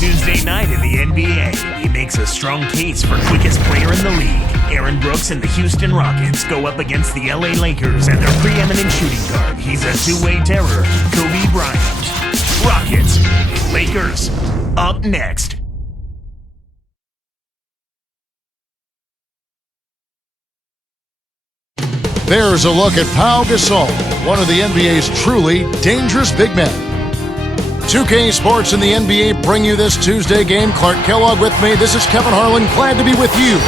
Tuesday night in the NBA, he makes a strong case for quickest player in the league. Aaron Brooks and the Houston Rockets go up against the LA Lakers and their preeminent shooting guard. He's a two-way terror, Kobe Bryant. Rockets, Lakers, up next. There's a look at Pau Gasol, one of the NBA's truly dangerous big men. 2K Sports and the NBA bring you this Tuesday game. Clark Kellogg with me. This is Kevin Harlan. Glad to be with you.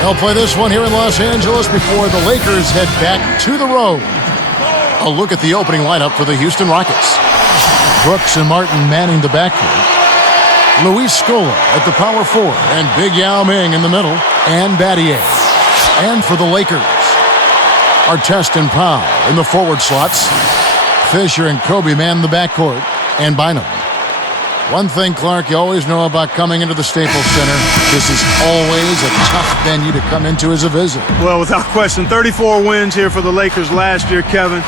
They'll play this one here in Los Angeles before the Lakers head back to the road. A look at the opening lineup for the Houston Rockets. Brooks and Martin manning the backcourt. Luis Scola at the power forward, and Big Yao Ming in the middle, and Battier. And for the Lakers, Artest and Pau in the forward slots. Fisher and Kobe man the backcourt, and Bynum. One thing, Clark, you always know about coming into the Staples Center. This is always a tough venue to come into as a visitor. Well, without question, 34 wins here for the Lakers last year, Kevin.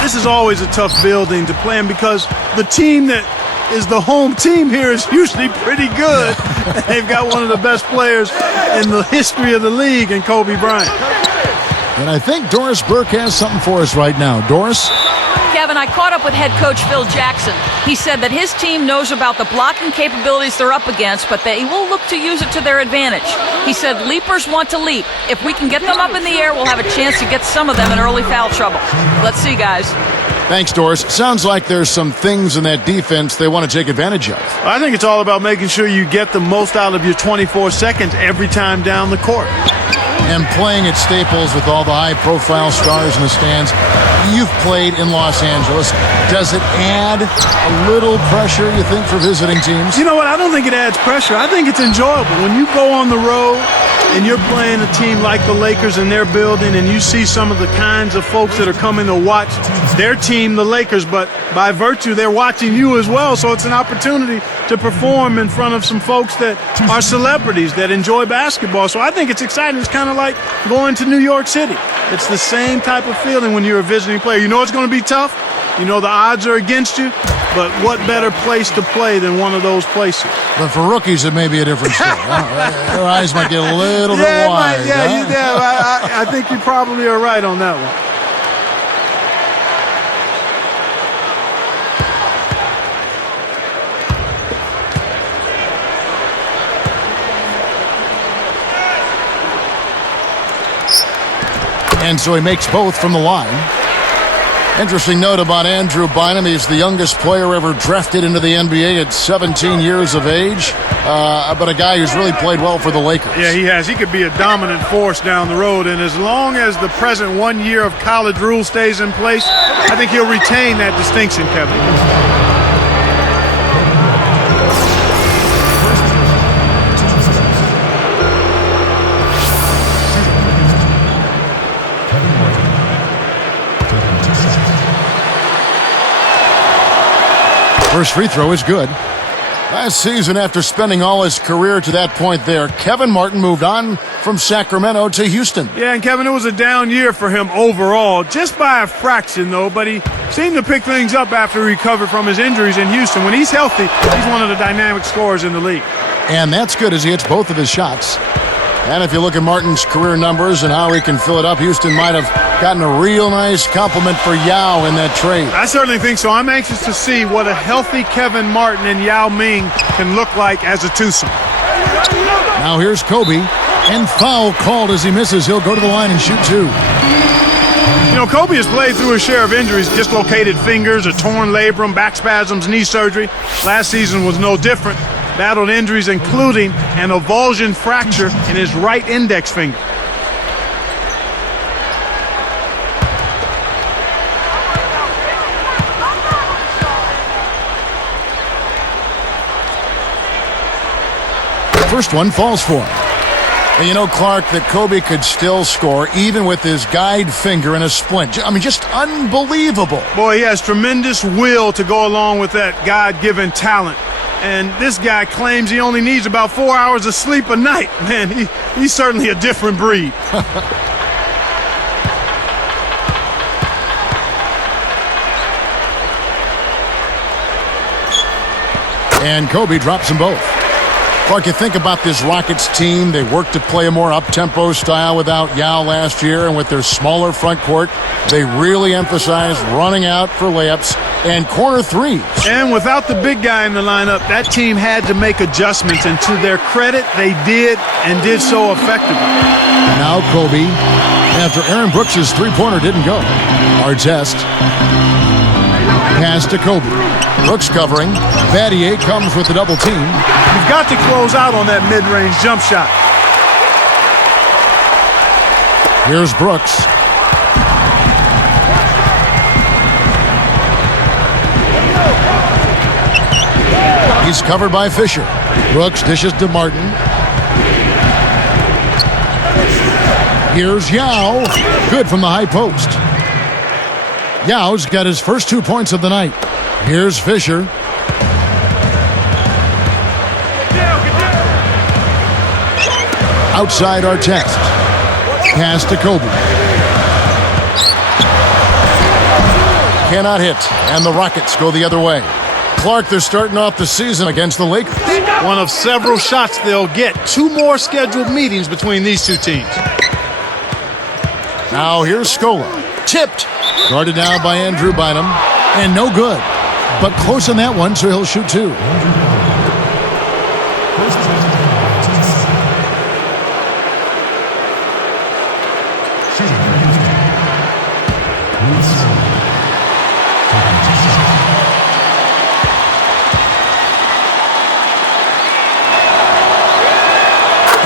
This is always a tough building to play in because the team that is the home team here is usually pretty good. They've got one of the best players in the history of the league in Kobe Bryant. And I think Doris Burke has something for us right now. Doris? Kevin, I caught up with head coach Phil Jackson. He said that his team knows about the blocking capabilities they're up against, but they will look to use it to their advantage. He said leapers want to leap. If we can get them up in the air, we'll have a chance to get some of them in early foul trouble. Let's see, guys. Thanks, Doris. Sounds like there's some things in that defense they want to take advantage of. I think it's all about making sure you get the most out of your 24 seconds every time down the court. And playing at Staples with all the high-profile stars in the stands, you've played in Los Angeles. Does it add a little pressure, you think, for visiting teams? You know what? I don't think it adds pressure. I think it's enjoyable. When you go on the road and you're playing a team like the Lakers in their building and you see some of the kinds of folks that are coming to watch their team, the Lakers, but by virtue, they're watching you as well. So it's an opportunity to perform in front of some folks that are celebrities that enjoy basketball. So I think it's exciting. It's kind of like going to New York City. It's the same type of feeling when you're a visiting player. You know it's going to be tough. You know the odds are against you. But what better place to play than one of those places? But for rookies, it may be a different story. Their eyes might get a little bit wide. I think you probably are right on that one. And so he makes both from the line. Interesting note about Andrew Bynum. He's the youngest player ever drafted into the NBA at 17 years of age, but a guy who's really played well for the Lakers. Yeah, he has. He could be a dominant force down the road, and as long as the present 1 year of college rule stays in place, I think he'll retain that distinction, Kevin. First free throw is good. Last season, after spending all his career to that point there, Kevin Martin moved on from Sacramento to Houston. Yeah, and Kevin, it was a down year for him overall, just by a fraction, though. But he seemed to pick things up after he recovered from his injuries in Houston. When he's healthy, he's one of the dynamic scorers in the league. And that's good as he hits both of his shots. And if you look at Martin's career numbers and how he can fill it up, Houston might have gotten a real nice compliment for Yao in that trade. I certainly think so. I'm anxious to see what a healthy Kevin Martin and Yao Ming can look like as a twosome. Now here's Kobe, and foul called as he misses. He'll go to the line and shoot two. You know, Kobe has played through a share of injuries, dislocated fingers, a torn labrum, back spasms, knee surgery. Last season was no different. Battled injuries including an avulsion fracture in his right index finger. First one falls for him. And you know, Clark, that Kobe could still score even with his guide finger in a splint. I mean, just unbelievable. Boy, he has tremendous will to go along with that God-given talent. And this guy claims he only needs about 4 hours of sleep a night. Man, he's certainly a different breed. And Kobe drops them both. Clark, you think about this Rockets team. They worked to play a more up-tempo style without Yao last year, and with their smaller front court, they really emphasized running out for layups and corner threes. And without the big guy in the lineup, that team had to make adjustments, and to their credit, they did, and did so effectively. Now Kobe, after Aaron Brooks' three-pointer didn't go. Artest. Pass to Kobe. Brooks covering. Battier comes with the double team. You've got to close out on that mid-range jump shot. Here's Brooks. He's covered by Fisher. Brooks dishes to Martin. Here's Yao. Good from the high post. Yao's got his first 2 points of the night. Here's Fisher. Outside Artest. Pass to Kobe. Cannot hit, and the Rockets go the other way. Clark, they're starting off the season against the Lakers. One of several shots they'll get. 2 more scheduled meetings between these two teams. Now here's Scola. Tipped. Guarded now by Andrew Bynum. And no good. But close on that one, so he'll shoot 2.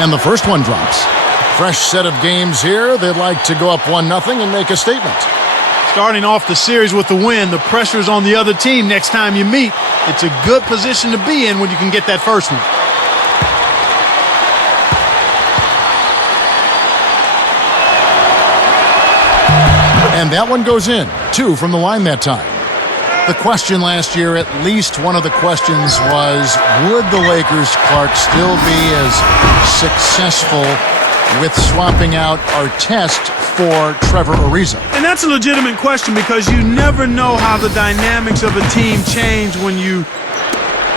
And the first one drops. Fresh set of games here. They'd like to go up 1-0 and make a statement. Starting off the series with the win, the pressure's on the other team next time you meet. It's a good position to be in when you can get that first one. And that one goes in. 2 from the line that time. The question last year, at least one of the questions was, would the Lakers, Clark, still be as successful with swapping out Artest for Trevor Ariza? And that's a legitimate question because you never know how the dynamics of a team change when you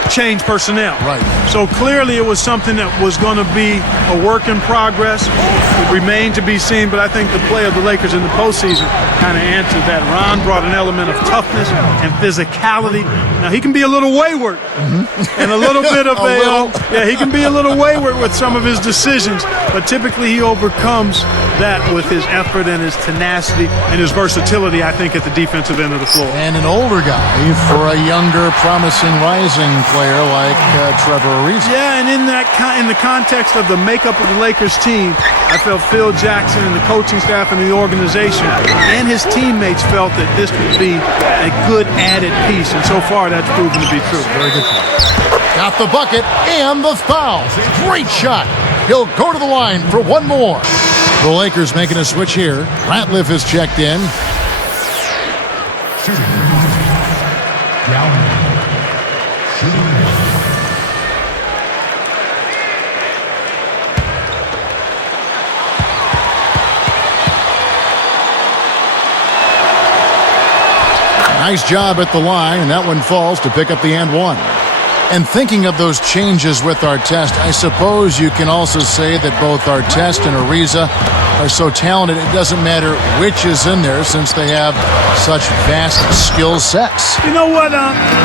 change personnel. Right. So clearly it was something that was going to be a work in progress. It remained to be seen, but I think the play of the Lakers in the postseason kind of answered that. Ron brought an element of toughness and physicality. Now, he can be a little wayward and a little bit of he can be a little wayward with some of his decisions, but typically he overcomes that with his effort and his tenacity and his versatility, I think, at the defensive end of the floor. And an older guy for a younger, promising, rising player like Trevor Ariza. Yeah, and in the context of the makeup of the Lakers team, I felt Phil Jackson and the coaching staff and the organization and his teammates felt that this would be a good added piece, and so far that's proven to be true. Very good play. Got the bucket and the foul. Great shot. He'll go to the line for one more. The Lakers making a switch here. Ratliff is checked in. Nice job at the line, and that one falls to pick up the and one. And thinking of those changes with Artest, I suppose you can also say that both Artest and Ariza are so talented, it doesn't matter which is in there since they have such vast skill sets. You know what?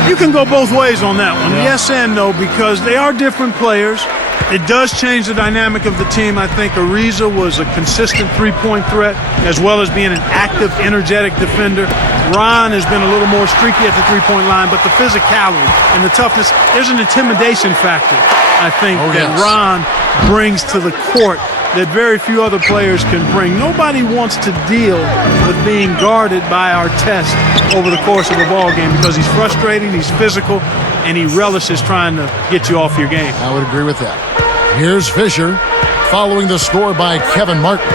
You can go both ways on that one. Yeah. Yes and no, because they are different players. It does change the dynamic of the team. I think Ariza was a consistent three-point threat as well as being an active, energetic defender. Ron has been a little more streaky at the three-point line, but the physicality and the toughness, there's an intimidation factor, I think, that Ron brings to the court that very few other players can bring. Nobody wants to deal with being guarded by Artest over the course of a ball game because he's frustrating, he's physical, and he relishes trying to get you off your game. I would agree with that. Here's Fisher, following the score by Kevin Martin.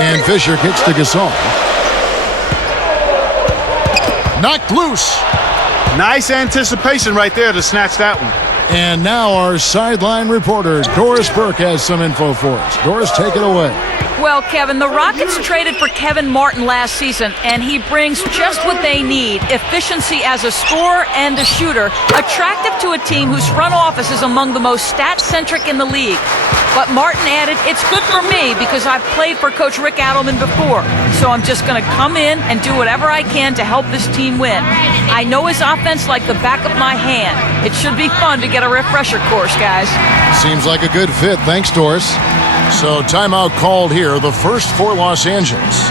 And Fisher kicks to Gasol. Knocked loose. Nice anticipation right there to snatch that one. And now our sideline reporter, Doris Burke, has some info for us. Doris, take it away. Well, Kevin, the Rockets traded for Kevin Martin last season, and he brings just what they need: efficiency as a scorer and a shooter, attractive to a team whose front office is among the most stat-centric in the league. But Martin added, it's good for me because I've played for Coach Rick Adelman before, so I'm just going to come in and do whatever I can to help this team win. I know his offense like the back of my hand. It should be fun to get a refresher course, guys. Seems like a good fit. Thanks, Doris. So timeout called here, the first for Los Angeles.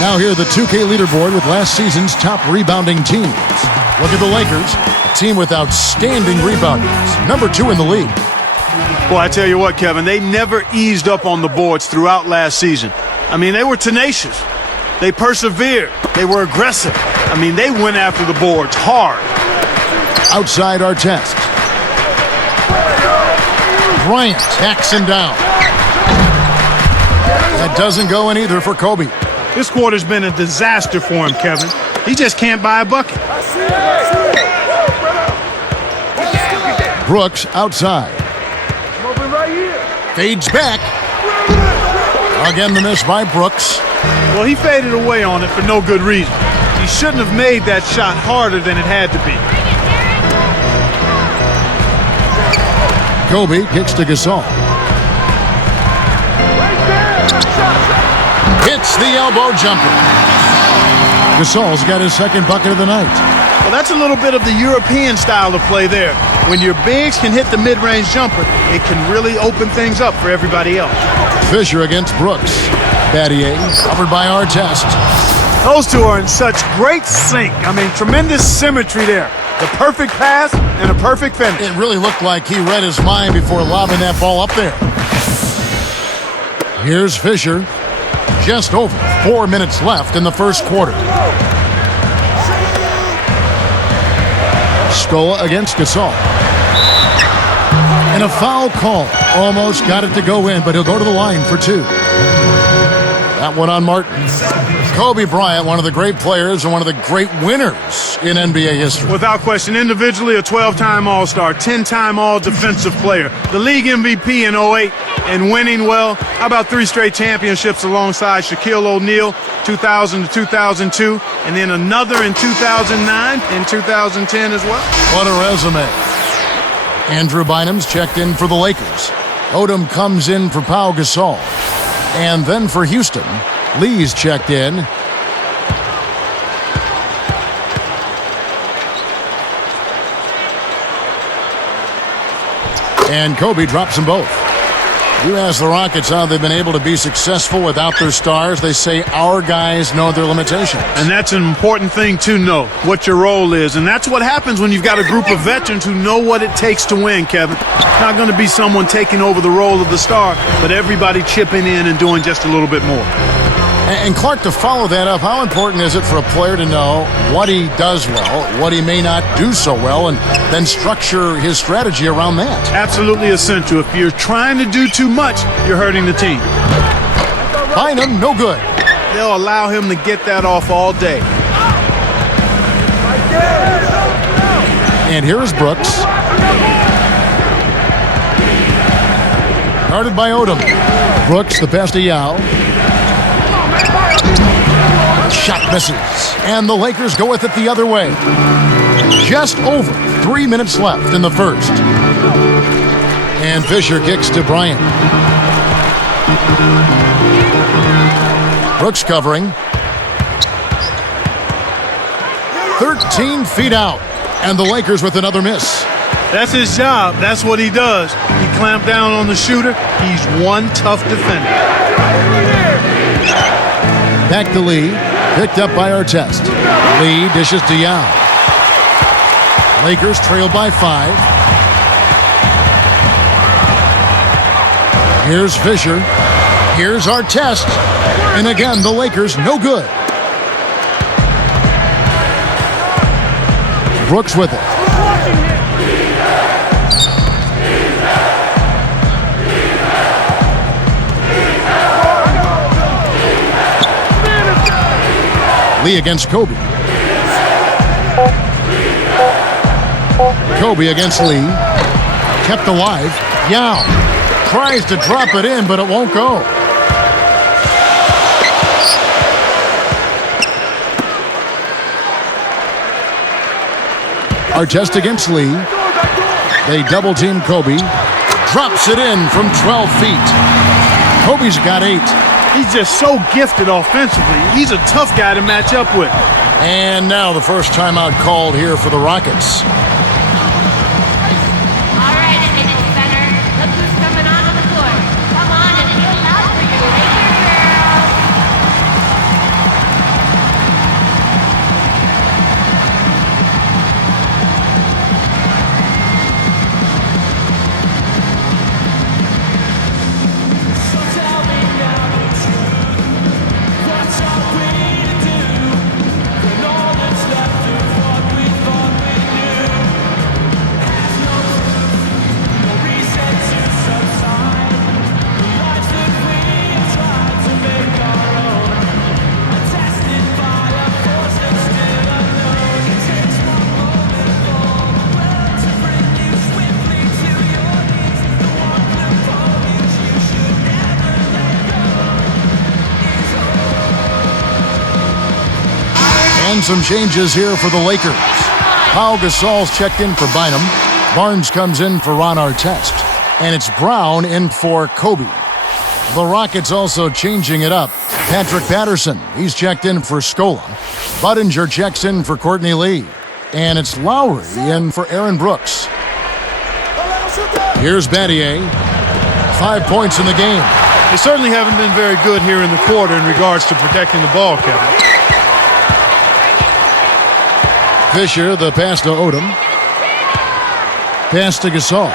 Now here, the 2K leaderboard with last season's top rebounding teams. Look at the Lakers, a team with outstanding rebounders, number 2 in the league. Boy, I tell you what, Kevin, they never eased up on the boards throughout last season. I mean, they were tenacious. They persevered. They were aggressive. I mean, they went after the boards hard. Outside our test. Bryant tacks him down. That doesn't go in either for Kobe. This quarter's been a disaster for him, Kevin. He just can't buy a bucket. Brooks outside. Fades back. Again, the miss by Brooks. Well, he faded away on it for no good reason. He shouldn't have made that shot harder than it had to be. Kobe kicks to Gasol. Hits the elbow jumper. Gasol's got his second bucket of the night. Well, that's a little bit of the European style of play there. When your bigs can hit the mid-range jumper, it can really open things up for everybody else. Fisher against Brooks. Battier covered by Artest. Those two are in such great sync. I mean, tremendous symmetry there. The perfect pass and a perfect finish. It really looked like he read his mind before lobbing that ball up there. Here's Fisher. Just over 4 minutes left in the first quarter. Scola against Gasol. And a foul call. Almost got it to go in, but he'll go to the line for 2. That one on Martin. Kobe Bryant, one of the great players and one of the great winners in NBA history. Without question, individually a 12-time All-Star, 10-time All-Defensive Player, the league MVP in 08, and winning, well, how about 3 straight championships alongside Shaquille O'Neal, 2000 to 2002, and then another in 2009 and 2010 as well. What a resume. Andrew Bynum's checked in for the Lakers. Odom comes in for Pau Gasol. And then for Houston, Lee's checked in. And Kobe drops them both. You ask the Rockets how they've been able to be successful without their stars. They say our guys know their limitations. And that's an important thing to know, what your role is. And that's what happens when you've got a group of veterans who know what it takes to win, Kevin. It's not going to be someone taking over the role of the star, but everybody chipping in and doing just a little bit more. And Clark, to follow that up, how important is it for a player to know what he does well, what he may not do so well, and then structure his strategy around that? Absolutely essential. If you're trying to do too much, you're hurting the team. Bynum, no good. They'll allow him to get that off all day. And here is Brooks. Guarded by Odom. Brooks, the pass to Yao. Shot misses. And the Lakers go with it the other way. Just over 3 minutes left in the first. And Fisher kicks to Bryant. Brooks covering. 13 feet out. And the Lakers with another miss. That's his job. That's what he does. He clamped down on the shooter. He's one tough defender. Back to Lee. Picked up by Artest. Lee dishes to Yao. Lakers trail by 5. Here's Fisher. Here's Artest. And again, the Lakers no good. Brooks with it. Lee against Kobe. Kobe against Lee. Kept alive. Yao tries to drop it in, but it won't go. Artest against Lee. They double-team Kobe. Drops it in from 12 feet. Kobe's got 8. He's just so gifted offensively. He's a tough guy to match up with. And now the first timeout called here for the Rockets. All right, attention center. Look who's coming onto the court. Come on and feel loud for your Lakers girls. And some changes here for the Lakers. Pau Gasol's checked in for Bynum. Barnes comes in for Ron Artest. And it's Brown in for Kobe. The Rockets also changing it up. Patrick Patterson, he's checked in for Scola. Budinger checks in for Courtney Lee. And it's Lowry in for Aaron Brooks. Here's Battier. 5 points in the game. They certainly haven't been very good here in the quarter in regards to protecting the ball, Kevin. Fisher, the pass to Odom. Pass to Gasol.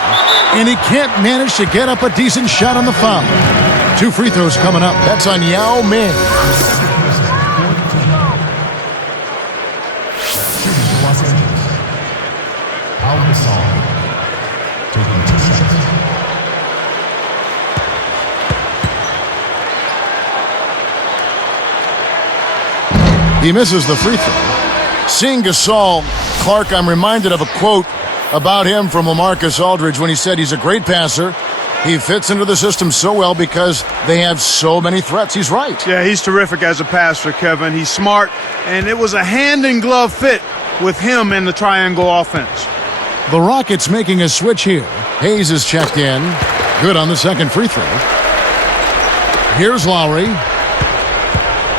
And he can't manage to get up a decent shot on the foul. 2 free throws coming up. That's on Yao Ming. He misses the free throw. Seeing Gasol, Clark, I'm reminded of a quote about him from LaMarcus Aldridge when he said he's a great passer. He fits into the system so well because they have so many threats. He's right. Yeah, he's terrific as a passer, Kevin. He's smart, and it was a hand-in-glove fit with him and the triangle offense. The Rockets making a switch here. Hayes is checked in. Good on the second free throw. Here's Lowry.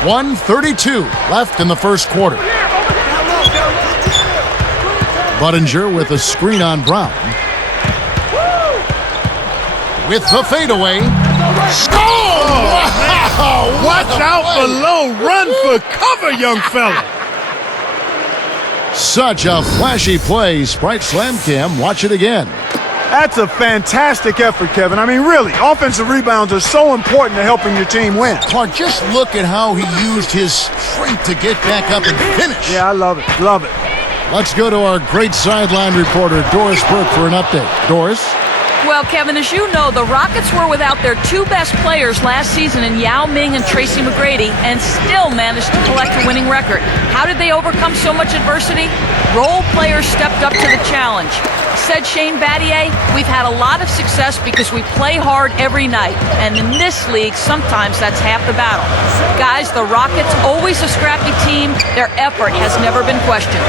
1:32 left in the first quarter. Budinger with a screen on Brown. With the fadeaway. Score! Wow! Watch out below. Run for cover, young fella. Such a flashy play. Sprite Slam Cam. Watch it again. That's a fantastic effort, Kevin. I mean, really, offensive rebounds are so important to helping your team win. Clark, just look at how he used his strength to get back up and finish. Yeah, I love it. Love it. Let's go to our great sideline reporter, Doris Burke, for an update. Doris? Well, Kevin, as you know, the Rockets were without their 2 best players last season in Yao Ming and Tracy McGrady and still managed to collect a winning record. How did they overcome so much adversity? Role players stepped up to the challenge. Said Shane Battier, we've had a lot of success because we play hard every night. And in this league, sometimes that's half the battle. Guys, the Rockets, always a scrappy team. Their effort has never been questioned.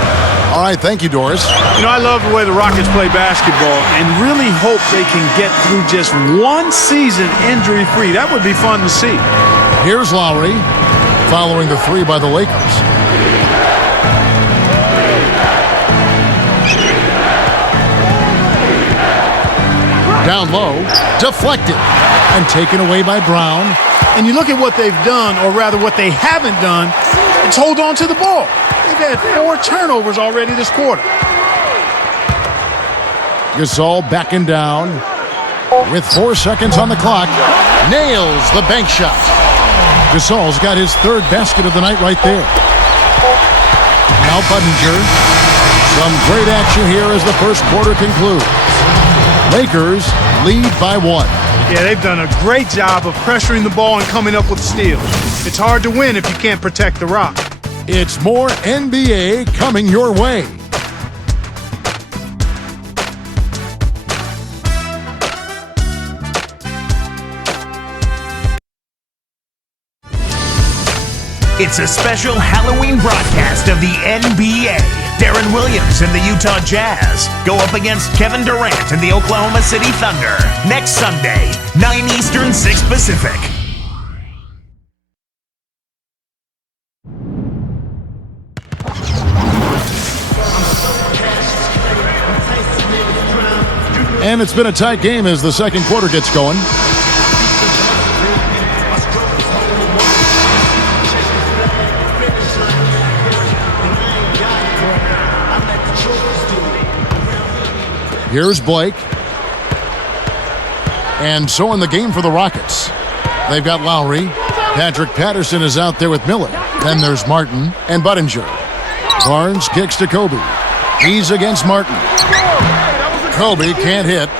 All right, thank you, Doris. You know, I love the way the Rockets play basketball and really hope they can get through just one season injury-free. That would be fun to see. Here's Lowry, following the 3 by the Lakers. Down low, deflected, and taken away by Brown. And you look at what they've done, or rather what they haven't done, it's hold on to the ball. They've had 4 turnovers already this quarter. Gasol backing down with 4 seconds on the clock. Nails the bank shot. Gasol's got his 3rd basket of the night right there. Now Budinger. Some great action here as the first quarter concludes. Lakers lead by 1. Yeah, they've done a great job of pressuring the ball and coming up with steals. It's hard to win if you can't protect the rock. It's more NBA coming your way. It's a special Halloween broadcast of the NBA. Darren Williams and the Utah Jazz go up against Kevin Durant and the Oklahoma City Thunder next Sunday, 9 Eastern, 6 Pacific. And it's been a tight game as the second quarter gets going. Here's Blake. And so in the game for the Rockets. They've got Lowry. Patrick Patterson is out there with Miller. Then there's Martin and Budinger. Barnes kicks to Kobe. He's against Martin. Kobe can't hit.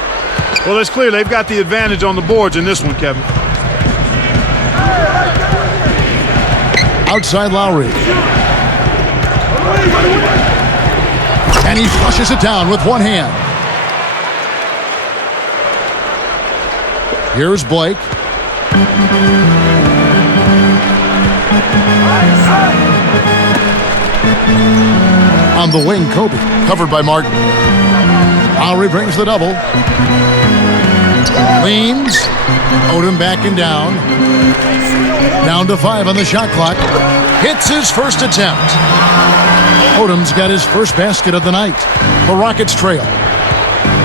Well, it's clear they've got the advantage on the boards in this one, Kevin. Outside Lowry. And he flushes it down with one hand. Here's Blake. On the wing, Kobe, covered by Martin. Lowry brings the double. Leans. Odom backing down. Down to 5 on the shot clock. Hits his first attempt. Odom's got his first basket of the night. The Rockets trail.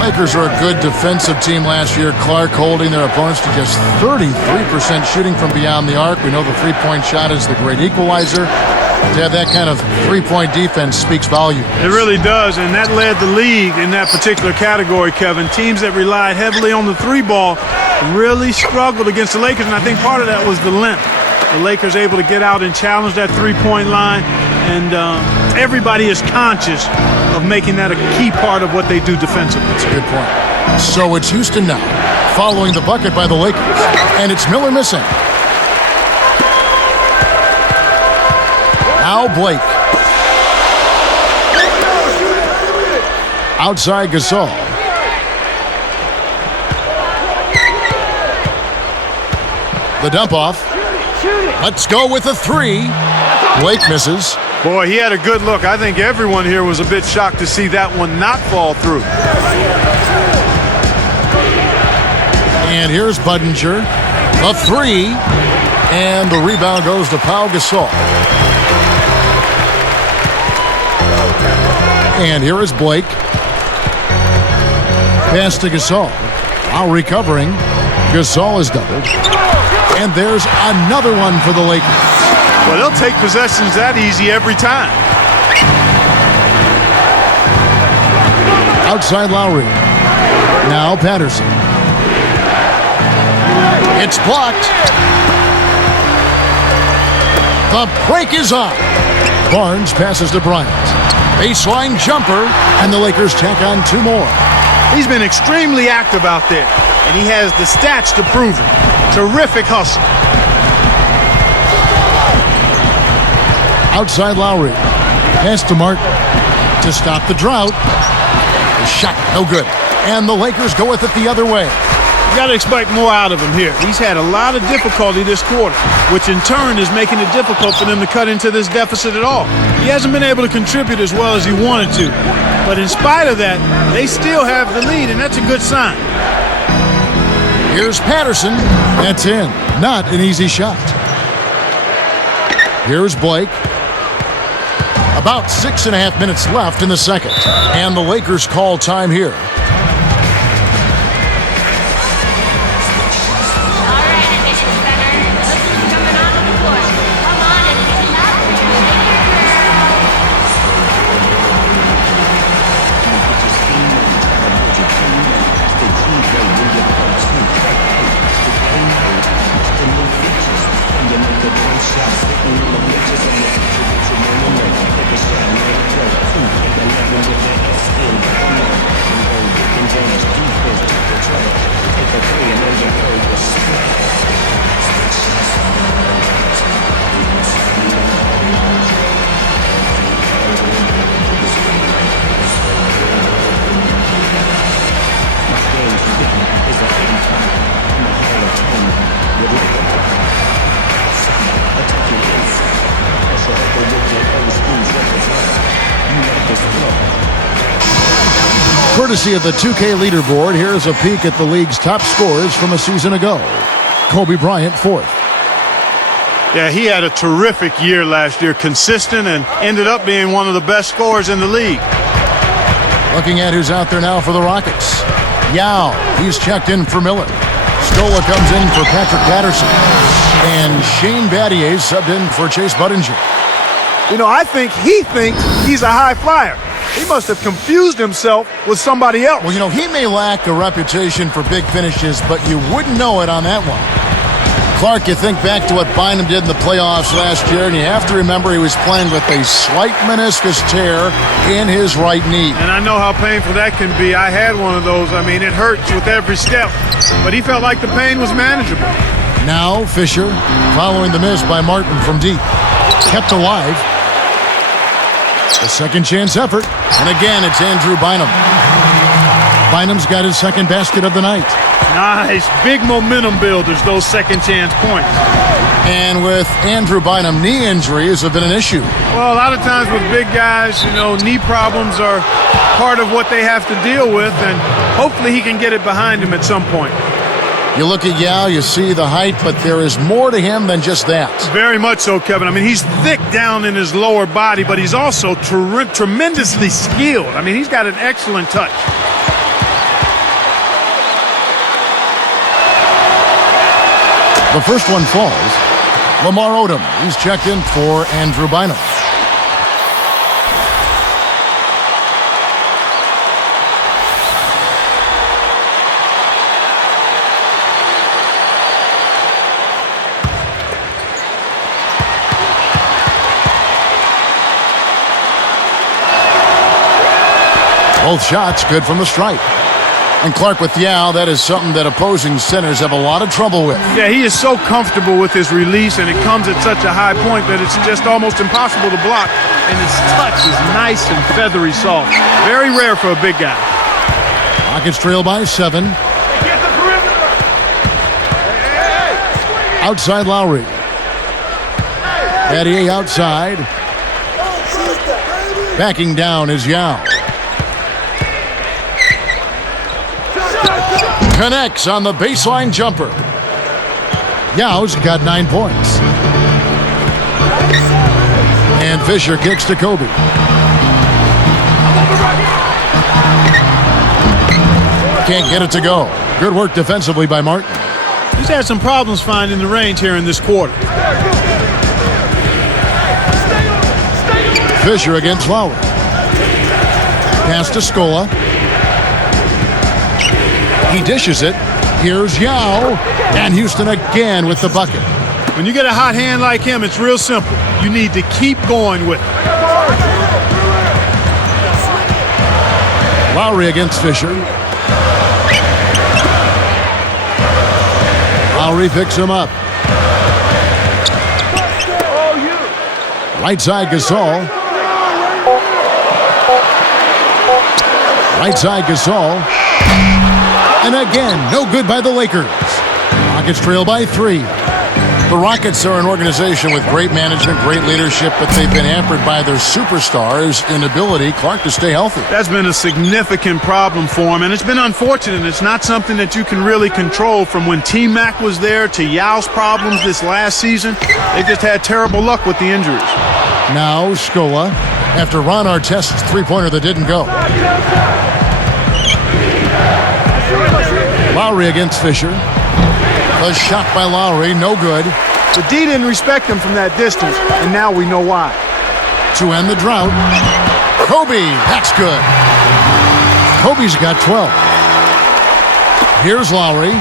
Lakers are a good defensive team last year. Clark holding their opponents to just 33% shooting from beyond the arc. We know the three-point shot is the great equalizer. To have that kind of three-point defense speaks volume. It really does, and that led the league in that particular category, Kevin. Teams that relied heavily on the 3-ball really struggled against the Lakers, and I think part of that was the length. The Lakers able to get out and challenge that three-point line, and everybody is conscious of making that a key part of what they do defensively. That's a good point. So it's Houston now, following the bucket by the Lakers, and it's Miller missing. Now Blake. Outside Gasol. The dump off. Let's go with a 3. Blake misses. Boy, he had a good look. I think everyone here was a bit shocked to see that one not fall through. And here's Budinger. A 3. And the rebound goes to Pau Gasol. And here is Blake. Pass to Gasol. Now recovering. Gasol is doubled. And there's another one for the Lakers. Well, they'll take possessions that easy every time. Outside Lowry. Now Patterson. It's blocked. The break is on. Barnes passes to Bryant. Baseline jumper, and the Lakers tack on 2 more. He's been extremely active out there, and he has the stats to prove it. Terrific hustle. Outside Lowry. Pass to Martin to stop the drought. The shot, no good. And the Lakers go with it the other way. You got to expect more out of him here. He's had a lot of difficulty this quarter, which in turn is making it difficult for them to cut into this deficit at all. He hasn't been able to contribute as well as he wanted to. But in spite of that, they still have the lead, and that's a good sign. Here's Patterson. That's in. Not an easy shot. Here's Blake. About 6.5 minutes left in the second. And the Lakers call time here. All right, attention center. Let's Courtesy of the 2K leaderboard, here's a peek at the league's top scorers from a season ago. Kobe Bryant, 4th. Yeah, he had a terrific year last year, consistent, and ended up being one of the best scorers in the league. Looking at who's out there now for the Rockets. Yao, he's checked in for Miller. Scola comes in for Patrick Patterson. And Shane Battier subbed in for Chase Budinger. You know, I think he thinks he's a high flyer. He must have confused himself with somebody else. Well, you know, he may lack a reputation for big finishes, but you wouldn't know it on that one. Clark, you think back to what Bynum did in the playoffs last year, and you have to remember he was playing with a slight meniscus tear in his right knee. And I know how painful that can be. I had one of those. I mean, it hurts with every step. But he felt like the pain was manageable. Now, Fisher, following the miss by Martin from deep. Kept alive. A second chance effort. And again, it's Andrew Bynum. Bynum's got his second basket of the night. Nice. Big momentum builders, those second chance points. And with Andrew Bynum, knee injuries have been an issue. Well, a lot of times with big guys, you know, knee problems are part of what they have to deal with, and hopefully he can get it behind him at some point. You look at Yao, you see the height, but there is more to him than just that. Very much so, Kevin. I mean, he's thick down in his lower body, but he's also tremendously skilled. I mean, he's got an excellent touch. The first one falls. Lamar Odom, he's checked in for Andrew Bynum. Both shots good from the stripe. And Clark with Yao, that is something that opposing centers have a lot of trouble with. Yeah, he is so comfortable with his release, and it comes at such a high point that it's just almost impossible to block. And his touch is nice and feathery soft. Very rare for a big guy. Rockets trail by 7. Outside Lowry. Battier outside. Backing down is Yao. Connects on the baseline jumper. Yao's got 9 points. And Fisher kicks to Kobe. Can't get it to go. Good work defensively by Martin. He's had some problems finding the range here in this quarter. Fisher against Lowry. Pass to Scola. He dishes it. Here's Yao. And Houston again with the bucket. When you get a hot hand like him, it's real simple. You need to keep going with it. Lowry against Fisher. Lowry picks him up. Right side Gasol. Right side Gasol. And again, no good by the Lakers. Rockets trail by 3. The Rockets are an organization with great management, great leadership, but they've been hampered by their superstars' inability, Clark, to stay healthy. That's been a significant problem for him, and it's been unfortunate. It's not something that you can really control. From when T-Mac was there to Yao's problems this last season, they just had terrible luck with the injuries. Now Scola, after Ron Artest's three-pointer that didn't go. Lowry against Fisher. A shot by Lowry, no good. The D didn't respect him from that distance, and now we know why. To end the drought, Kobe, that's good. Kobe's got 12. Here's Lowry.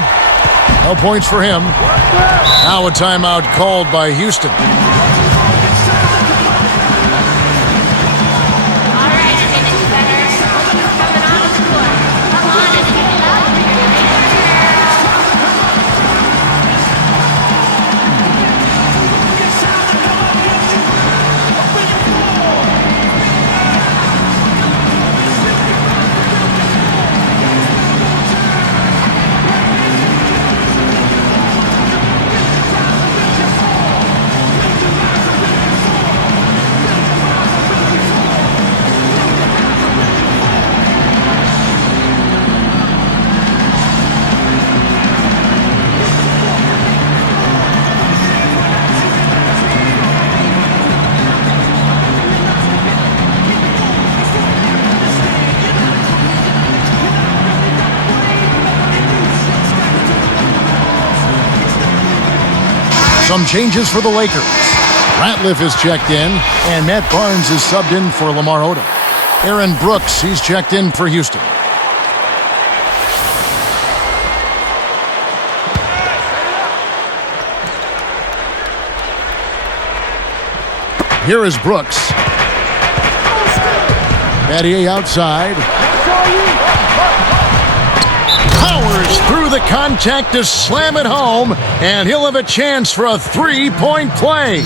No points for him. Now a timeout called by Houston. Some changes for the Lakers. Ratliff is checked in, and Matt Barnes is subbed in for Lamar Odom. Aaron Brooks, he's checked in for Houston. Here is Brooks. Battier outside. Powers through the contact to slam it home, and he'll have a chance for a three-point play.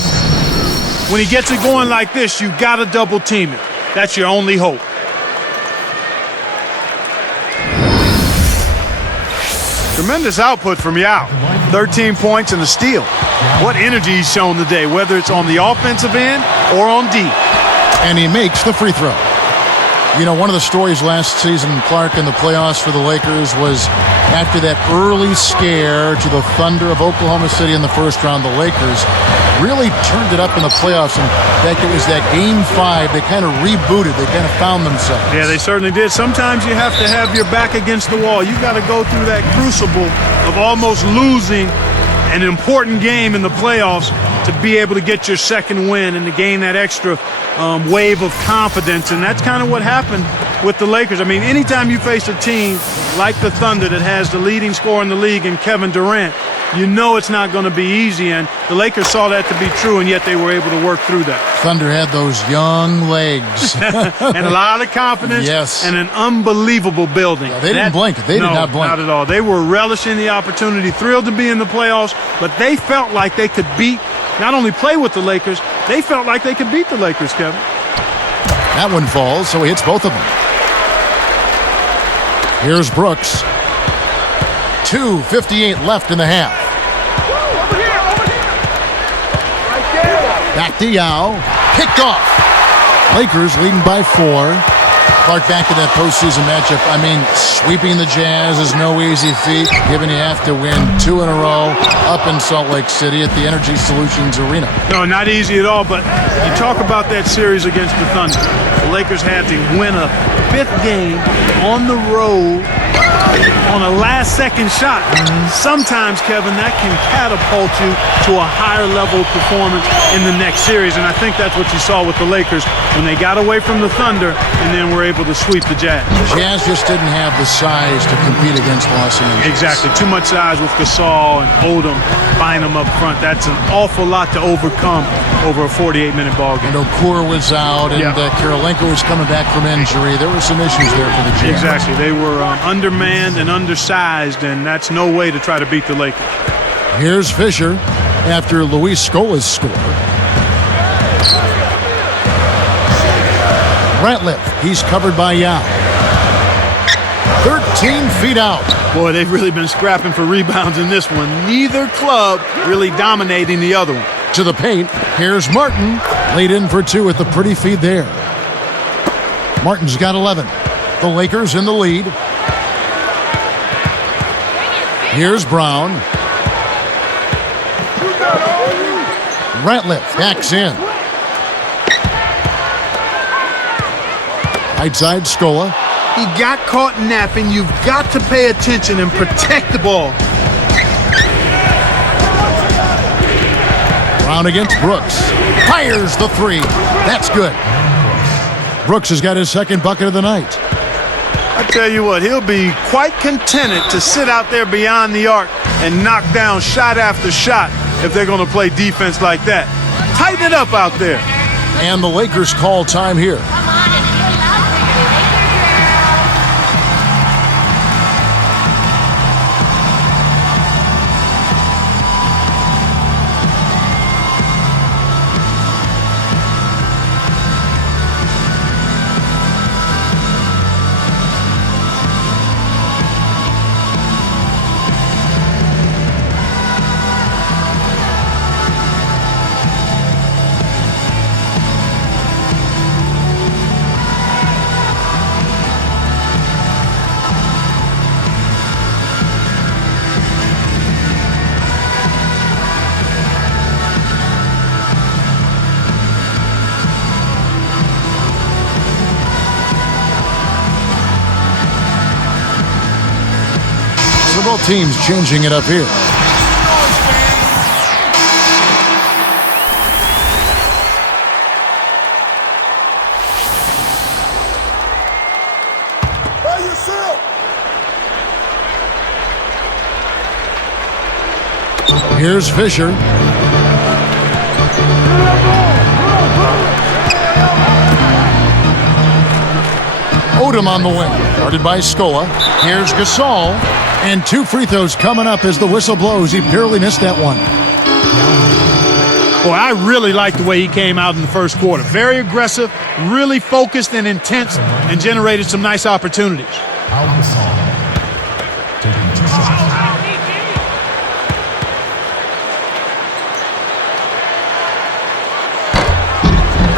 When he gets it going like this, you got to double team it. That's your only hope. Tremendous output from Yao. 13 points and a steal. What energy he's shown today, whether it's on the offensive end or on D. And he makes the free throw. You know, one of the stories last season, Clark, in the playoffs for the Lakers was after that early scare to the Thunder of Oklahoma City in the first round, the Lakers really turned it up in the playoffs. In fact, it was that Game 5. They kind of rebooted. They kind of found themselves. Yeah, they certainly did. Sometimes you have to have your back against the wall. You've got to go through that crucible of almost losing an important game in the playoffs to be able to get your second win and to gain that extra wave of confidence. And that's kind of what happened with the Lakers. I mean, anytime you face a team like the Thunder that has the leading scorer in the league in Kevin Durant, you know it's not going to be easy. And the Lakers saw that to be true, and yet they were able to work through that. Thunder had those young legs. And a lot of confidence. Yes. And an unbelievable building. Yeah, they didn't blink. They did not blink. Not at all. They were relishing the opportunity, thrilled to be in the playoffs, but they felt like they could not only play with the Lakers, they felt like they could beat the Lakers, Kevin. That one falls, so he hits both of them. Here's Brooks. 2:58 left in the half. Back to Yao. Picked off. Lakers leading by 4. Clark, back to that postseason matchup. I mean, sweeping the Jazz is no easy feat, given you have to win 2 in a row up in Salt Lake City at the Energy Solutions Arena. No, not easy at all, but you talk about that series against the Thunder. The Lakers had to win a 5th game on the road on a last-second shot. Sometimes, Kevin, that can catapult you to a higher level of performance in the next series, and I think that's what you saw with the Lakers when they got away from the Thunder and then were able to sweep the Jazz. Jazz just didn't have the size to compete against Los Angeles. Exactly. Too much size with Gasol and Odom, Bynum up front. That's an awful lot to overcome over a 48-minute ball game. And Okur was out, and Karolinko was coming back from injury. There were some issues there for the Jazz. Exactly. They were undermanned and undersized, and that's no way to try to beat the Lakers. Here's Fisher after Luis Scola's score. Ratliff, he's covered by Yao. 13 feet out. Boy, they've really been scrapping for rebounds in this one. Neither club really dominating the other one. To the paint, here's Martin. Laid in for 2 with the pretty feed there. Martin's got 11. The Lakers in the lead. Here's Brown. Ratliff backs in. Right side, Scola. He got caught napping. You've got to pay attention and protect the ball. Brown against Brooks. Fires the 3. That's good. Brooks has got his second bucket of the night. I tell you what, he'll be quite contented to sit out there beyond the arc and knock down shot after shot if they're going to play defense like that. Tighten it up out there. And the Lakers call time here. Come on and feel loud for your Laker girl. So both teams changing it up here. Here's Fisher. Odom on the wing, guarded by Scola. Here's Gasol. And 2 free throws coming up as the whistle blows. He barely missed that one. Boy, I really liked the way he came out in the first quarter. Very aggressive, really focused and intense, and generated some nice opportunities.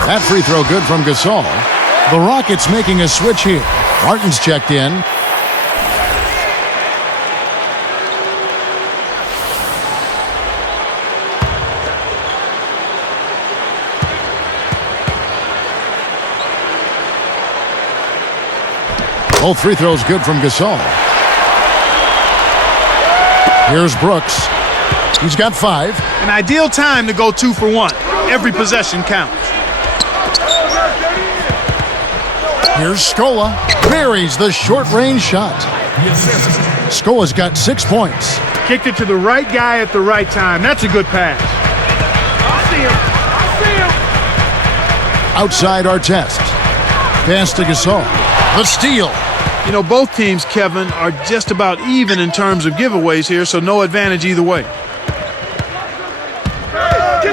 That free throw good from Gasol. The Rockets making a switch here. Martin's checked in. Both free throws good from Gasol. Here's Brooks. He's got 5. An ideal time to go 2 for 1. Every possession counts. Here's Scola. Buries the short-range shot. Scola's got 6 points. Kicked it to the right guy at the right time. That's a good pass. I see him. Outside Artest. Pass to Gasol. The steal. You know, both teams, Kevin, are just about even in terms of giveaways here, so no advantage either way.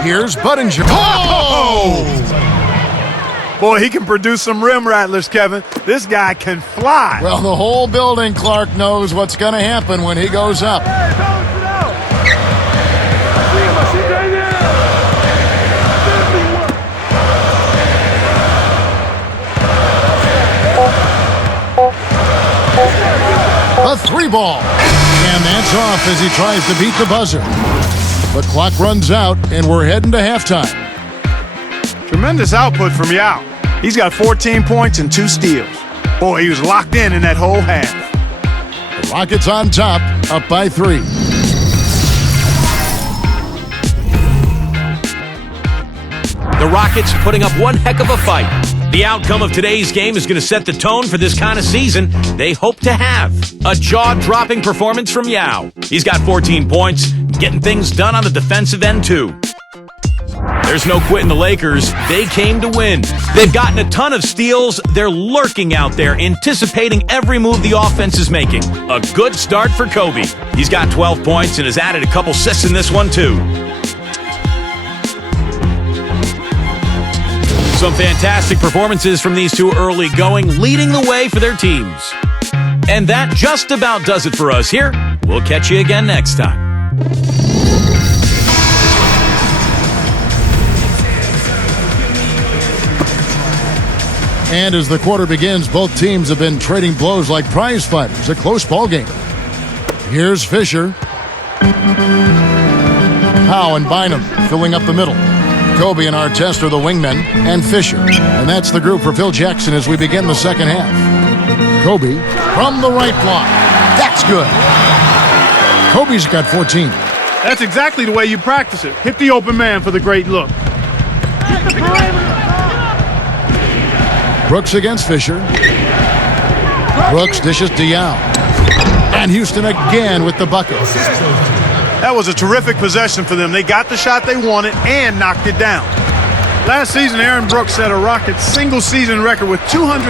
Here's Budinger. Oh! Boy, he can produce some rim rattlers, Kevin. This guy can fly. Well, the whole building, Clark, knows what's going to happen when he goes up. A 3-ball. And that's off as he tries to beat the buzzer. The clock runs out, and we're heading to halftime. Tremendous output from Yao. He's got 14 points and 2 steals. Boy, he was locked in that whole half. The Rockets on top, up by 3. The Rockets putting up one heck of a fight. The outcome of today's game is going to set the tone for this kind of season they hope to have. A jaw-dropping performance from Yao. He's got 14 points, getting things done on the defensive end too. There's no quitting the Lakers. They came to win. They've gotten a ton of steals. They're lurking out there, anticipating every move the offense is making. A good start for Kobe. He's got 12 points and has added a couple assists in this one too. Some fantastic performances from these two early going, leading the way for their teams. And that just about does it for us here. We'll catch you again next time. And as the quarter begins, both teams have been trading blows like prize fighters. A close ball game. Here's Fisher. Howe and Bynum filling up the middle. Kobe and Artest are the wingmen, and Fisher. And that's the group for Phil Jackson as we begin the second half. Kobe from the right block. That's good. Kobe's got 14. That's exactly the way you practice it. Hit the open man for the great look. Brooks against Fisher. Brooks dishes to Yao. And Houston again with the bucket. That was a terrific possession for them. They got the shot they wanted and knocked it down. Last season, Aaron Brooks set a Rockets single-season record with 209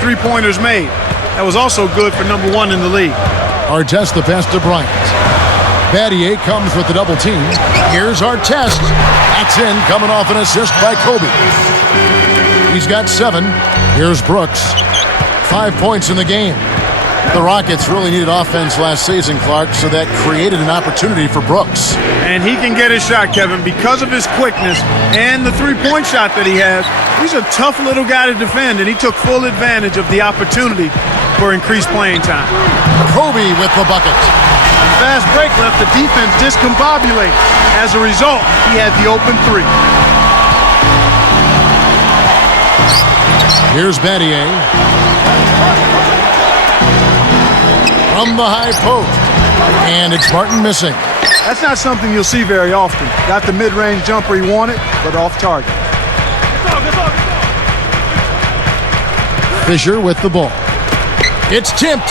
three-pointers made. That was also good for number 1 in the league. Artest the pass to Bryant. Battier comes with the double team. Here's Artest. That's in, coming off an assist by Kobe. He's got 7. Here's Brooks. 5 points in the game. The Rockets really needed offense last season, Clark, so that created an opportunity for Brooks. And he can get his shot, Kevin, because of his quickness and the three-point shot that he has. He's a tough little guy to defend, and he took full advantage of the opportunity for increased playing time. Kobe with the bucket. Fast break left the defense discombobulated. As a result, he had the open 3. Here's Battier. From the high post. And it's Martin missing. That's not something you'll see very often. Got the mid-range jumper he wanted, but off target. Fisher with the ball. It's tipped.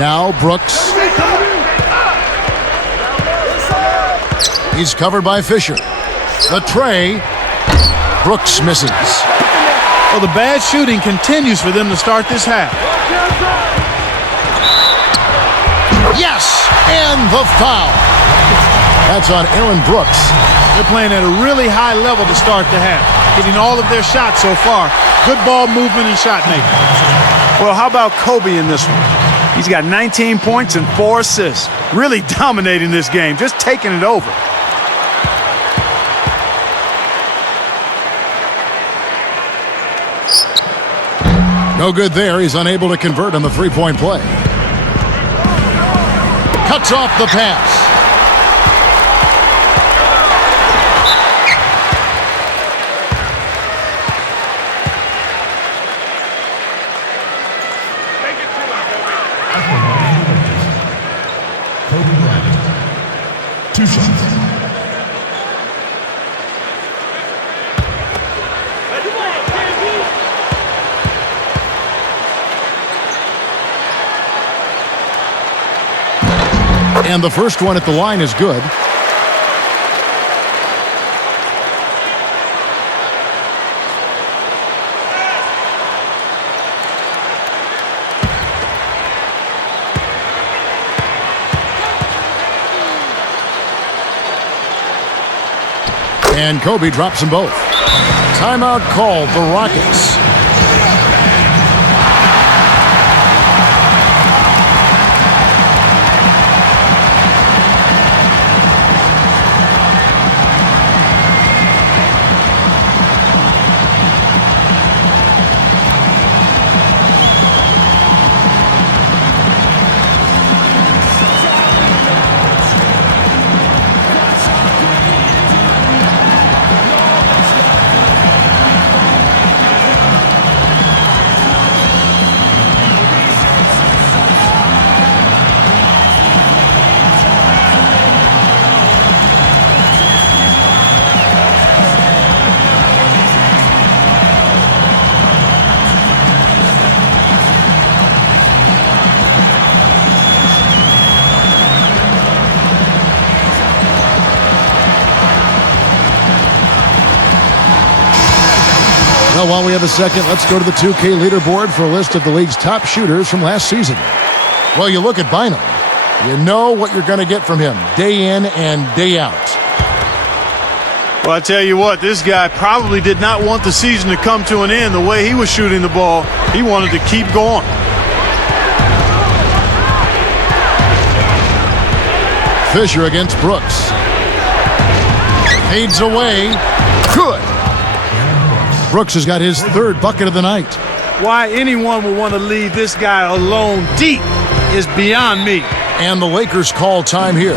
Now Brooks. He's covered by Fisher. The tray. Brooks misses. Well, the bad shooting continues for them to start this half. Yes! And the foul. That's on Aaron Brooks. They're playing at a really high level to start the half, hitting all of their shots so far. Good ball movement and shot making. Well, how about Kobe in this one? He's got 19 points and 4 assists. Really dominating this game, just taking it over. No good there. He's unable to convert on the three-point play. Cuts off the pass. Two shots. And the first one at the line is good. And Kobe drops them both. Timeout called, the Rockets. Well, while we have a second, let's go to the 2K leaderboard for a list of the league's top shooters from last season. Well, you look at Bynum. You know what you're going to get from him day in and day out. Well, I tell you what, this guy probably did not want the season to come to an end the way he was shooting the ball. He wanted to keep going. Fisher against Brooks. Fades away. Good. Brooks has got his third bucket of the night. Why anyone would want to leave this guy alone deep is beyond me. And the Lakers call time here.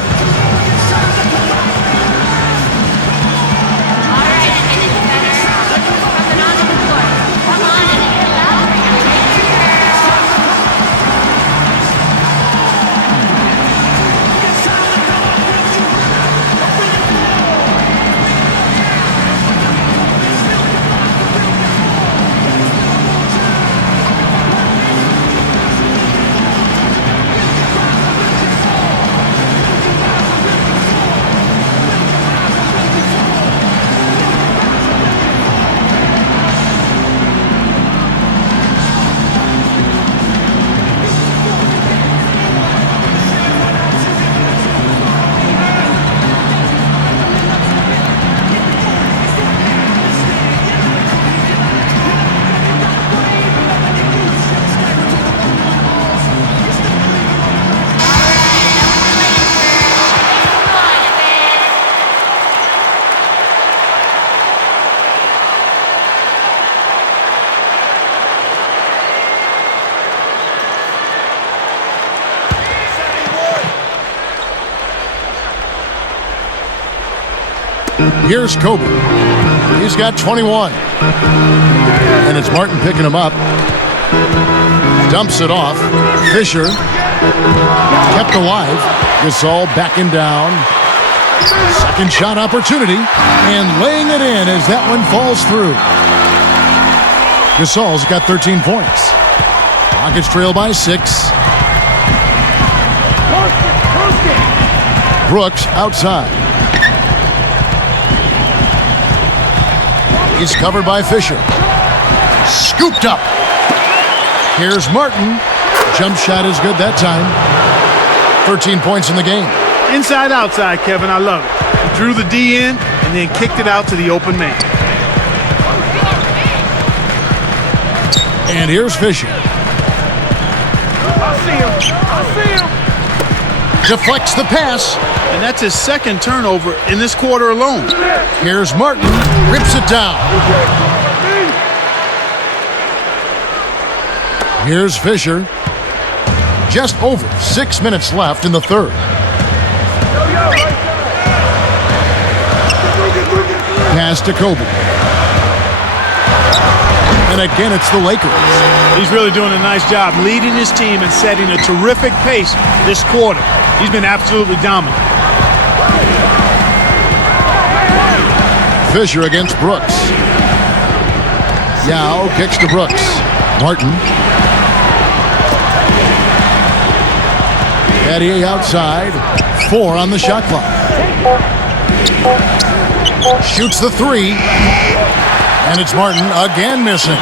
Here's Kobe. He's got 21. And it's Martin picking him up. Dumps it off. Fisher. Kept alive. Gasol backing down. Second shot opportunity. And laying it in as that one falls through. Gasol's got 13 points. Rockets trail by 6. Brooks outside. He's covered by Fisher. Scooped up. Here's Martin. Jump shot is good that time. 13 points in the game. Inside, outside, Kevin. I love it. He drew the D in and then kicked it out to the open man. And here's Fisher. I see him. Deflects the pass. And that's his second turnover in this quarter alone. Here's Martin. Rips it down. Here's Fisher. Just over 6 minutes left in the third. Pass to Kobe. And again, it's the Lakers. He's really doing a nice job leading his team and setting a terrific pace this quarter. He's been absolutely dominant. Fisher against Brooks. Yao kicks to Brooks. Martin. Patty outside. 4 on the shot clock. Shoots the 3. And it's Martin again missing.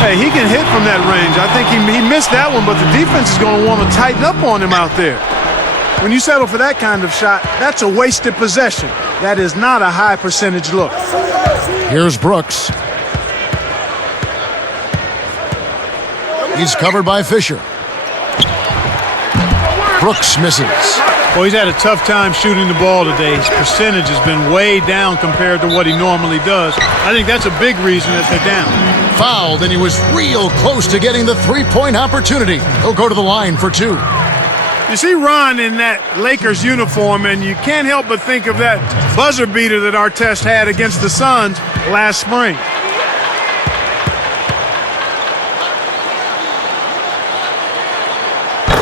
Hey, he can hit from that range. I think he missed that one, but the defense is going to want to tighten up on him out there. When you settle for that kind of shot, that's a wasted possession. That is not a high percentage look. Here's Brooks. He's covered by Fisher. Brooks misses. Well, he's had a tough time shooting the ball today. His percentage has been way down compared to what he normally does. I think that's a big reason that they're down. Fouled, and he was real close to getting the three-point opportunity. He'll go to the line for 2. You see Ron in that Lakers uniform, and you can't help but think of that buzzer beater that Artest had against the Suns last spring.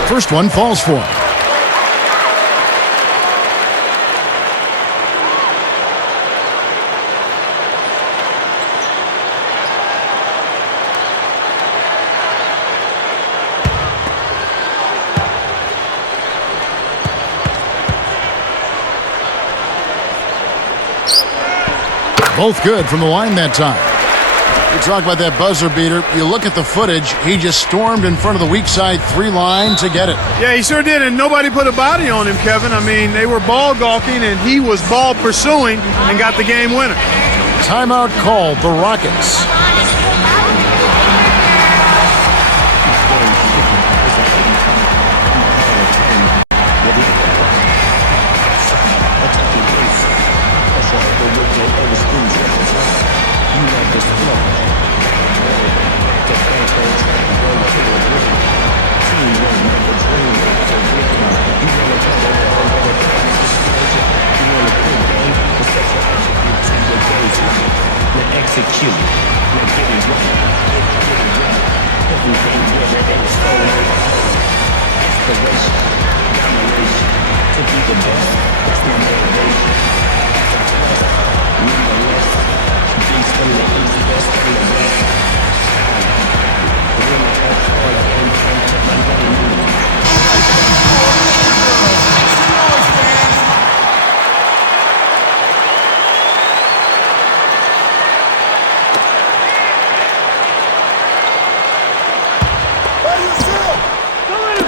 First one falls for him. Both good from the line that time. You talk about that buzzer beater. You look at the footage. He just stormed in front of the weak side 3 line to get it. Yeah, he sure did, and nobody put a body on him, Kevin. I mean, they were ball gawking, and he was ball pursuing and got the game winner. Timeout called, the Rockets.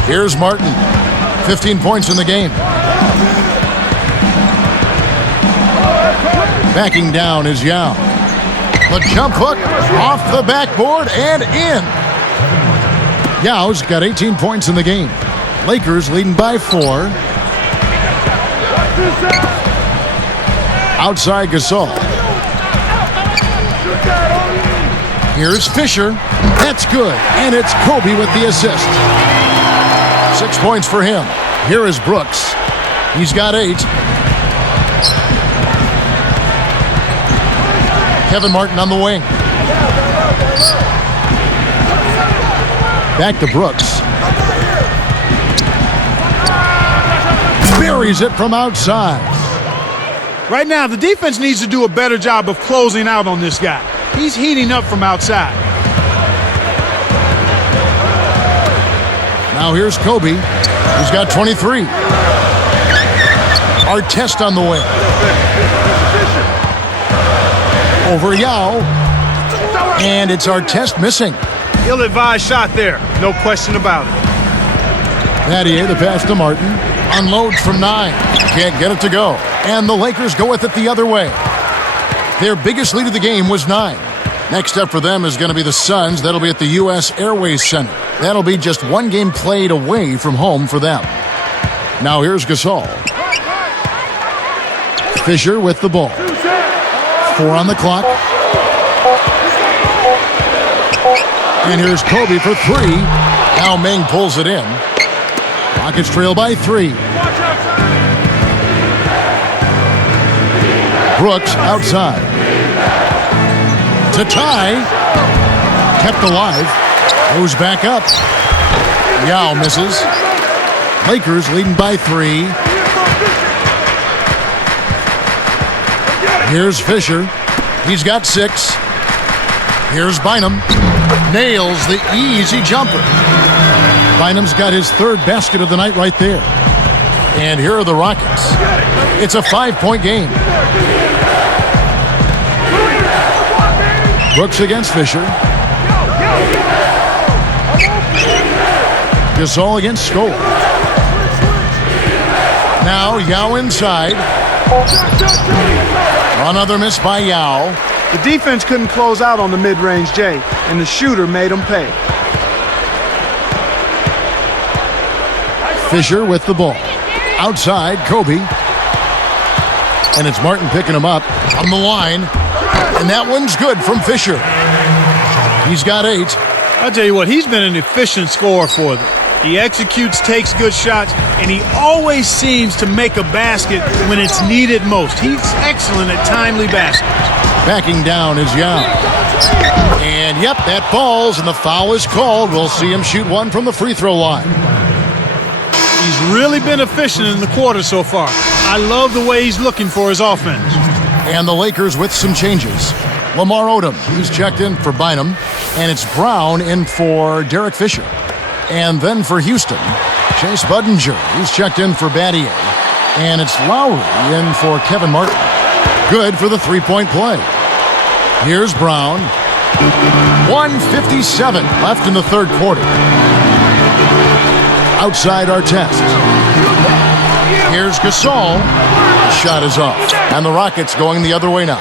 Here's Martin. 15 points in the game. Backing down is Yao. The jump hook off the backboard and in. Yao's got 18 points in the game. Lakers leading by 4. Outside Gasol. Here's Fisher. That's good. And it's Kobe with the assist. 6 points for him. Here is Brooks. He's got 8. Kevin Martin on the wing. Back to Brooks. Buries it from outside. Right now, the defense needs to do a better job of closing out on this guy. He's heating up from outside. Now here's Kobe. He's got 23. Artest on the way. Over Yao. And it's Artest missing. Ill-advised shot there. No question about it. Battier, the pass to Martin. Unloads from 9. Can't get it to go. And the Lakers go with it the other way. Their biggest lead of the game was 9. Next up for them is going to be the Suns. That'll be at the U.S. Airways Center. That'll be just one game played away from home for them. Now here's Gasol. Fisher with the ball. 4 on the clock. And here's Kobe for 3. Now Meng pulls it in. Rockets trail by 3. Brooks outside. To tie. Kept alive. Goes back up. Yao misses. Lakers leading by 3. Here's Fisher. He's got 6. Here's Bynum. Nails the easy jumper. Bynum's got his 3rd basket of the night right there. And here are the Rockets. It's a 5-point game. Brooks against Fisher. Gasol against Scola. Now Yao inside. Another miss by Yao. The defense couldn't close out on the mid-range J, and the shooter made them pay. Fisher with the ball. Outside, Kobe. And it's Martin picking him up on the line. And that one's good from Fisher. He's got 8. I'll tell you what, he's been an efficient scorer for them. He executes, takes good shots, and he always seems to make a basket when it's needed most. He's excellent at timely baskets. Backing down is Yao. And yep, that falls, and the foul is called. We'll see him shoot one from the free throw line. He's really been efficient in the quarter so far. I love the way he's looking for his offense. And the Lakers with some changes. Lamar Odom, he's checked in for Bynum. And it's Brown in for Derek Fisher. And then for Houston, Chase Budinger, he's checked in for Battier. And it's Lowry in for Kevin Martin. Good for the 3-point play. Here's Brown. 1:57 left in the 3rd quarter. Outside Artest. Here's Gasol. The shot is off. And the Rockets going the other way now.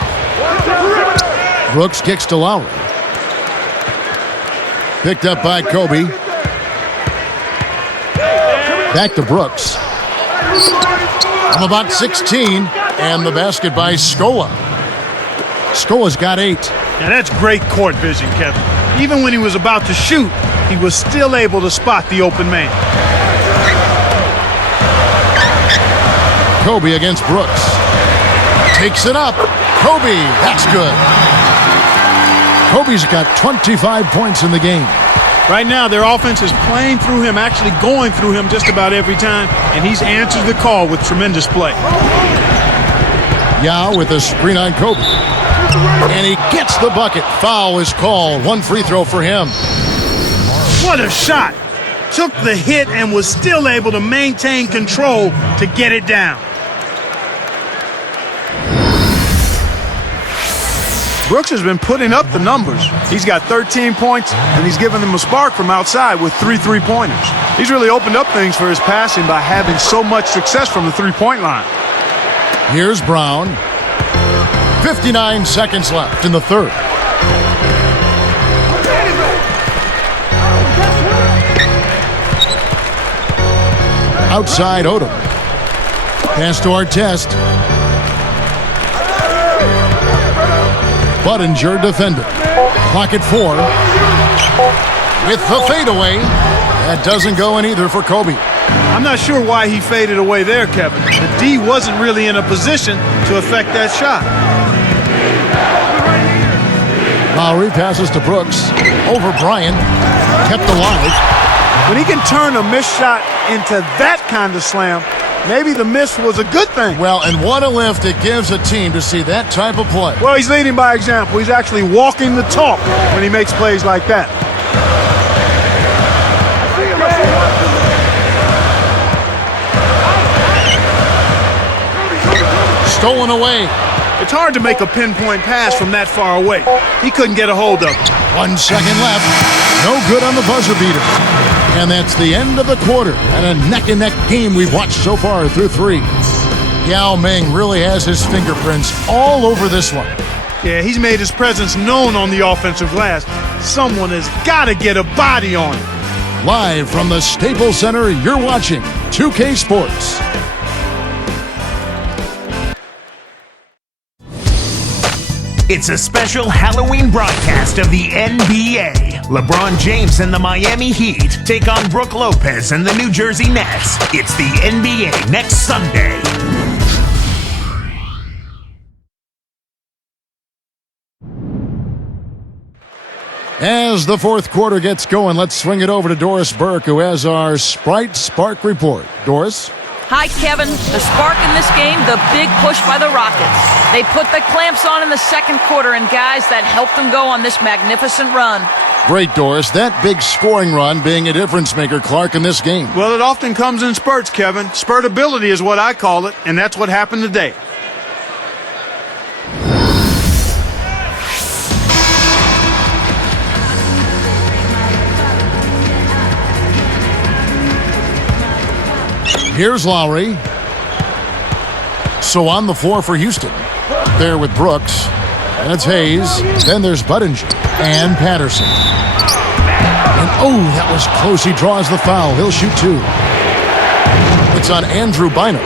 Brooks kicks to Lowry. Picked up by Kobe. Back to Brooks. From about 16. And the basket by Scola. Scola's got 8. Now that's great court vision, Kevin. Even when he was about to shoot, he was still able to spot the open man. Kobe against Brooks. Takes it up. Kobe, that's good. Kobe's got 25 points in the game. Right now, their offense is playing through him, actually going through him just about every time, and he's answered the call with tremendous play. Yao with a screen on Kobe. And he gets the bucket. Foul is called. 1 free throw for him. What a shot! Took the hit and was still able to maintain control to get it down. Brooks has been putting up the numbers. He's got 13 points, and he's given them a spark from outside with 3 3-pointers. He's really opened up things for his passing by having so much success from the 3-point line. Here's Brown. 59 seconds left in the 3rd. Outside Odom. Pass to Artest. Budinger defended. Clock at 4. With the fadeaway. That doesn't go in either for Kobe. I'm not sure why he faded away there, Kevin. The D wasn't really in a position to affect that shot. Lowry passes to Brooks. Over Bryant. Kept alive. When he can turn a missed shot into that kind of slam, maybe the miss was a good thing. Well, and what a lift it gives a team to see that type of play. Well, he's leading by example. He's actually walking the talk when he makes plays like that. stolen away. It's hard to make a pinpoint pass from that far away. He couldn't get a hold of it. 1 second left. No good on the buzzer beater. And that's the end of the quarter and a neck-and-neck game we've watched so far through 3. Yao Ming really has his fingerprints all over this one. Yeah, he's made his presence known on the offensive glass. Someone has got to get a body on him. Live from the Staples Center, you're watching 2K Sports. It's a special Halloween broadcast of the NBA. LeBron James and the Miami Heat take on Brook Lopez and the New Jersey Nets. It's the NBA next Sunday. As the fourth quarter gets going, let's swing it over to Doris Burke, who has our Sprite Spark report. Doris? Hi, Kevin. The spark in this game, the big push by the Rockets. They put the clamps on in the second quarter, and guys, that helped them go on this magnificent run. Great, Doris. That big scoring run being a difference maker, Clark, in this game. Well, it often comes in spurts, Kevin. Spurtability is what I call it, and that's what happened today. Here's Lowry. So on the floor for Houston. There with Brooks. And it's Hayes. Then there's Budinger and Patterson. And oh, that was close. He draws the foul. He'll shoot 2. It's on Andrew Bynum.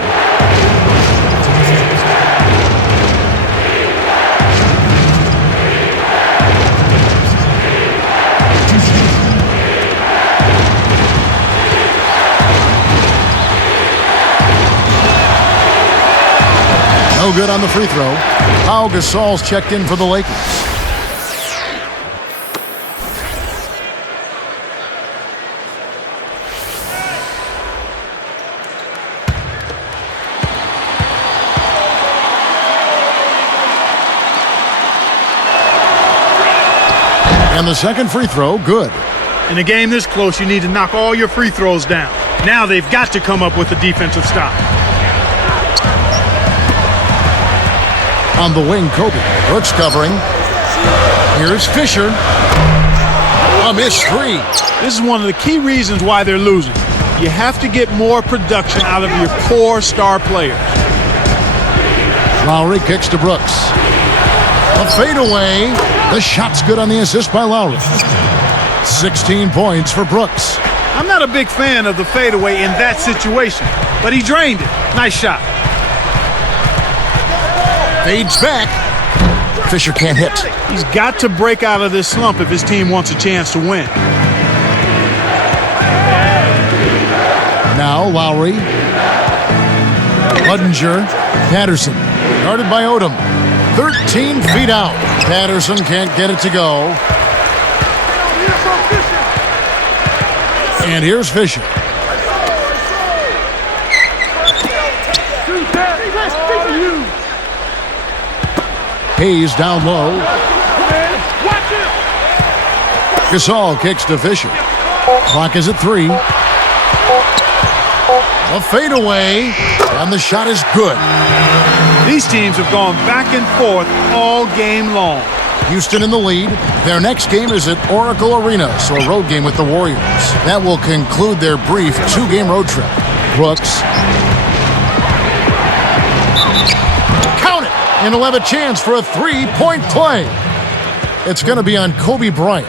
No good on the free throw. Pau Gasol's checked in for the Lakers. And the second free throw, good. In a game this close, you need to knock all your free throws down. Now they've got to come up with a defensive stop. On the wing, Kobe. Brooks covering. Here's Fisher. A missed 3. This is one of the key reasons why they're losing. You have to get more production out of your core star players. Lowry kicks to Brooks. A fadeaway. The shot's good on the assist by Lowry. 16 points for Brooks. I'm not a big fan of the fadeaway in that situation, but he drained it. Nice shot. Fades back. Fisher can't hit. He's got to break out of this slump if his team wants a chance to win. Now Lowry. Budinger. Patterson. Guarded by Odom. 13 feet out. Patterson can't get it to go. And here's Fisher. Hayes down low. Gasol kicks to Fisher. Clock is at 3. A fadeaway, and the shot is good. These teams have gone back and forth all game long. Houston in the lead. Their next game is at Oracle Arena, so a road game with the Warriors. That will conclude their brief 2-game road trip. Brooks. Count it! And he'll have a chance for a 3-point play. It's going to be on Kobe Bryant.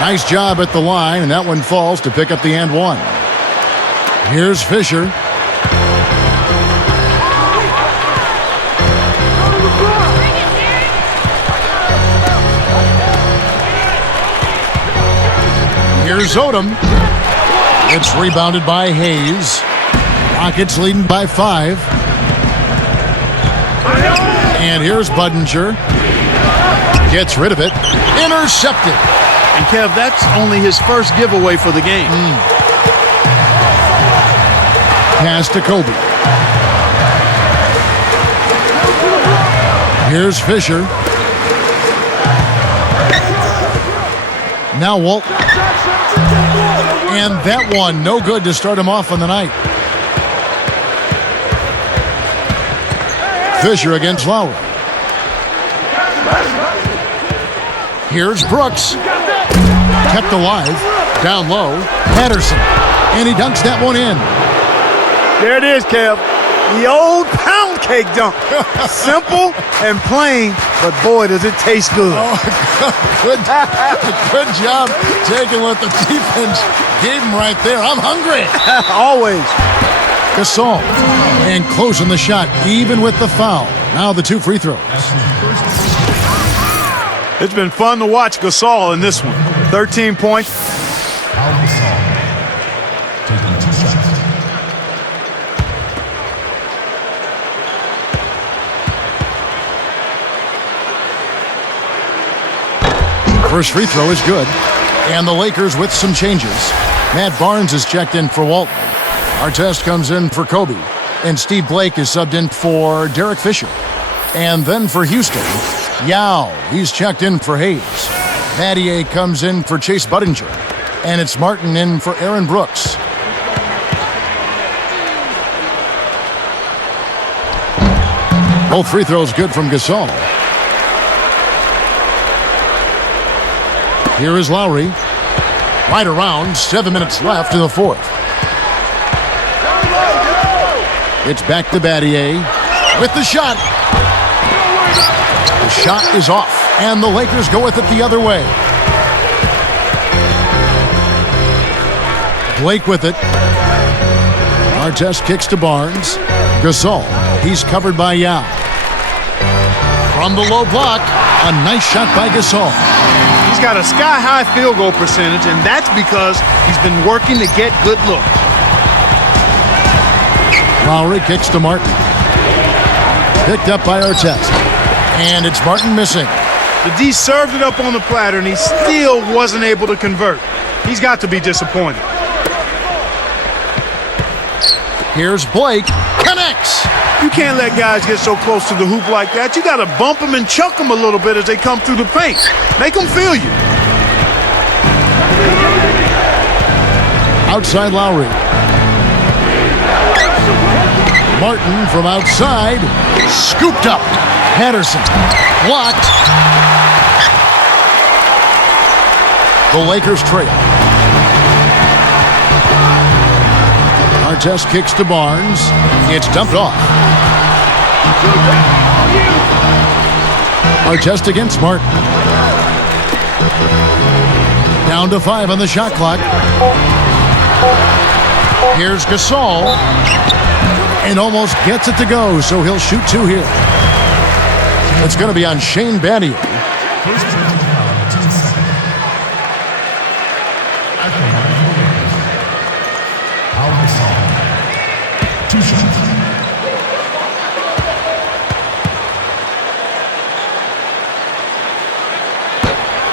Nice job at the line, and that one falls to pick up the and one. Here's Fisher. Here's Odom. It's rebounded by Hayes. Rockets leading by 5. And here's Budinger. Gets rid of it. Intercepted. And Kev, that's only his first giveaway for the game. Pass to Kobe. Here's Fisher. Now Walt. And that one, no good to start him off on the night. Fisher against Lowry. Here's Brooks. Kept alive. Down low. Patterson. And he dunks that one in. There it is, Kev. The old pound cake dunk. Simple and plain, but boy, does it taste good. Oh, good job taking what the defense gave him right there. I'm hungry. Always. Gasol. And closing the shot, even with the foul. Now the 2 free throws. It's been fun to watch Gasol in this one. 13 points. First free throw is good. And the Lakers with some changes. Matt Barnes is checked in for Walton. Artest comes in for Kobe. And Steve Blake is subbed in for Derek Fisher. And then for Houston, Yao. He's checked in for Hayes. Mattier comes in for Chase Budinger. And it's Martin in for Aaron Brooks. Both free throws good from Gasol. Here is Lowry. Right around, 7 minutes left in the fourth. It's back to Battier with the shot. The shot is off, and the Lakers go with it the other way. Blake with it. Artest kicks to Barnes. Gasol. He's covered by Yao. From the low block, a nice shot by Gasol. He's got a sky-high field goal percentage, and that's because he's been working to get good looks. Lowry kicks to Martin. Picked up by Artest. And it's Martin missing. The D served it up on the platter, and he still wasn't able to convert. He's got to be disappointed. Here's Blake. Connects. You can't let guys get so close to the hoop like that. You got to bump them and chuck them a little bit as they come through the paint. Make them feel you. Outside Lowry. Martin from outside. Scooped up. Patterson. Blocked. The Lakers trail. Artest kicks to Barnes. It's dumped off. Artest against Martin. Down to 5 on the shot clock. Here's Gasol. And almost gets it to go, so he'll shoot 2 here. It's going to be on Shane Battier.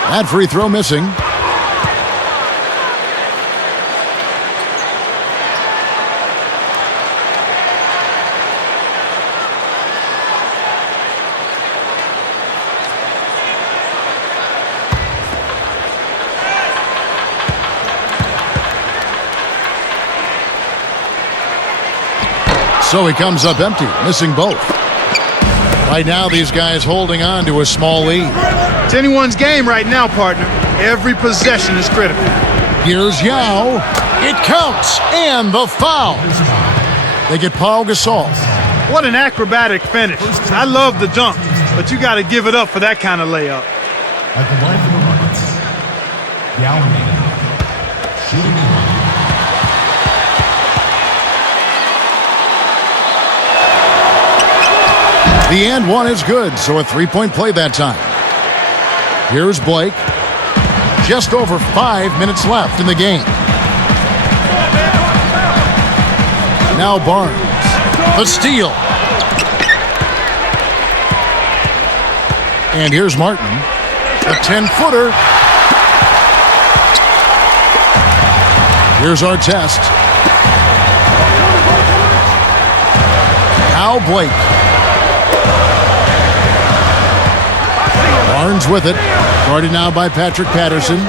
That free throw missing. So he comes up empty, missing both. Right now, these guys holding on to a small lead. It's anyone's game right now, partner. Every possession is critical. Here's Yao. It counts, and the foul. They get Paul Gasol. What an acrobatic finish. I love the dunk, but you got to give it up for that kind of layup. At the line for the Rockets, Yao Ming, shooting one. The and one is good, so a 3-point play that time. Here's Blake. Just over 5 minutes left in the game. Now Barnes. The steal. And here's Martin. A 10-footer. Here's our test. Now Blake. Barnes with it. Guarded now by Patrick Patterson.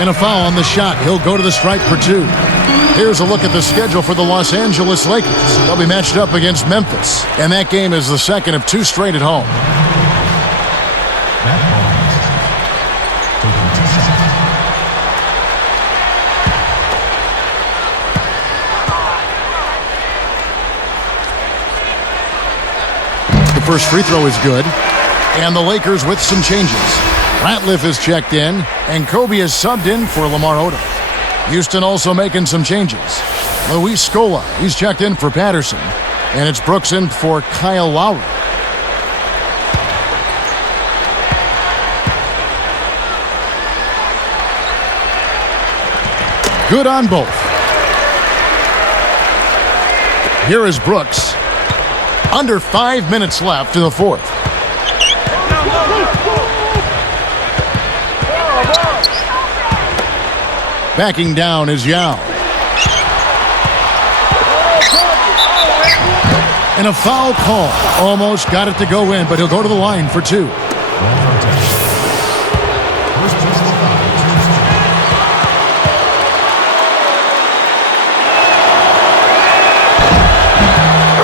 And a foul on the shot. He'll go to the stripe for 2. Here's a look at the schedule for the Los Angeles Lakers. They'll be matched up against Memphis. And that game is the second of 2 straight at home. Matt Barnes. Taking 2 shots. The first free throw is good. And the Lakers with some changes. Ratliff is checked in, and Kobe is subbed in for Lamar Odom. Houston also making some changes. Luis Scola, he's checked in for Patterson. And it's Brooks in for Kyle Lowry. Good on both. Here is Brooks. Under 5 minutes left in the fourth. Backing down is Yao. And a foul call. Almost got it to go in, but he'll go to the line for 2.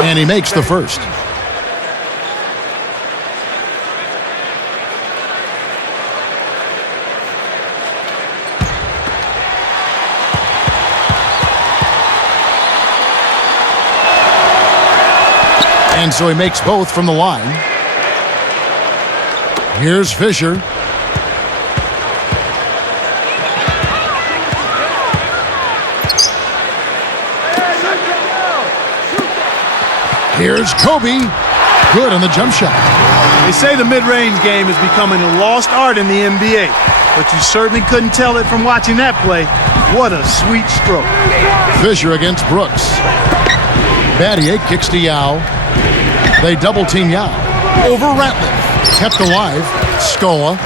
And he makes the first. And so he makes both from the line. Here's Fisher. Here's Kobe. Good on the jump shot. They say the mid-range game is becoming a lost art in the NBA, but you certainly couldn't tell it from watching that play. What a sweet stroke. Fisher against Brooks. Battier kicks to Yao. They double-team Yao. Over Ratliff. Kept alive. Scola.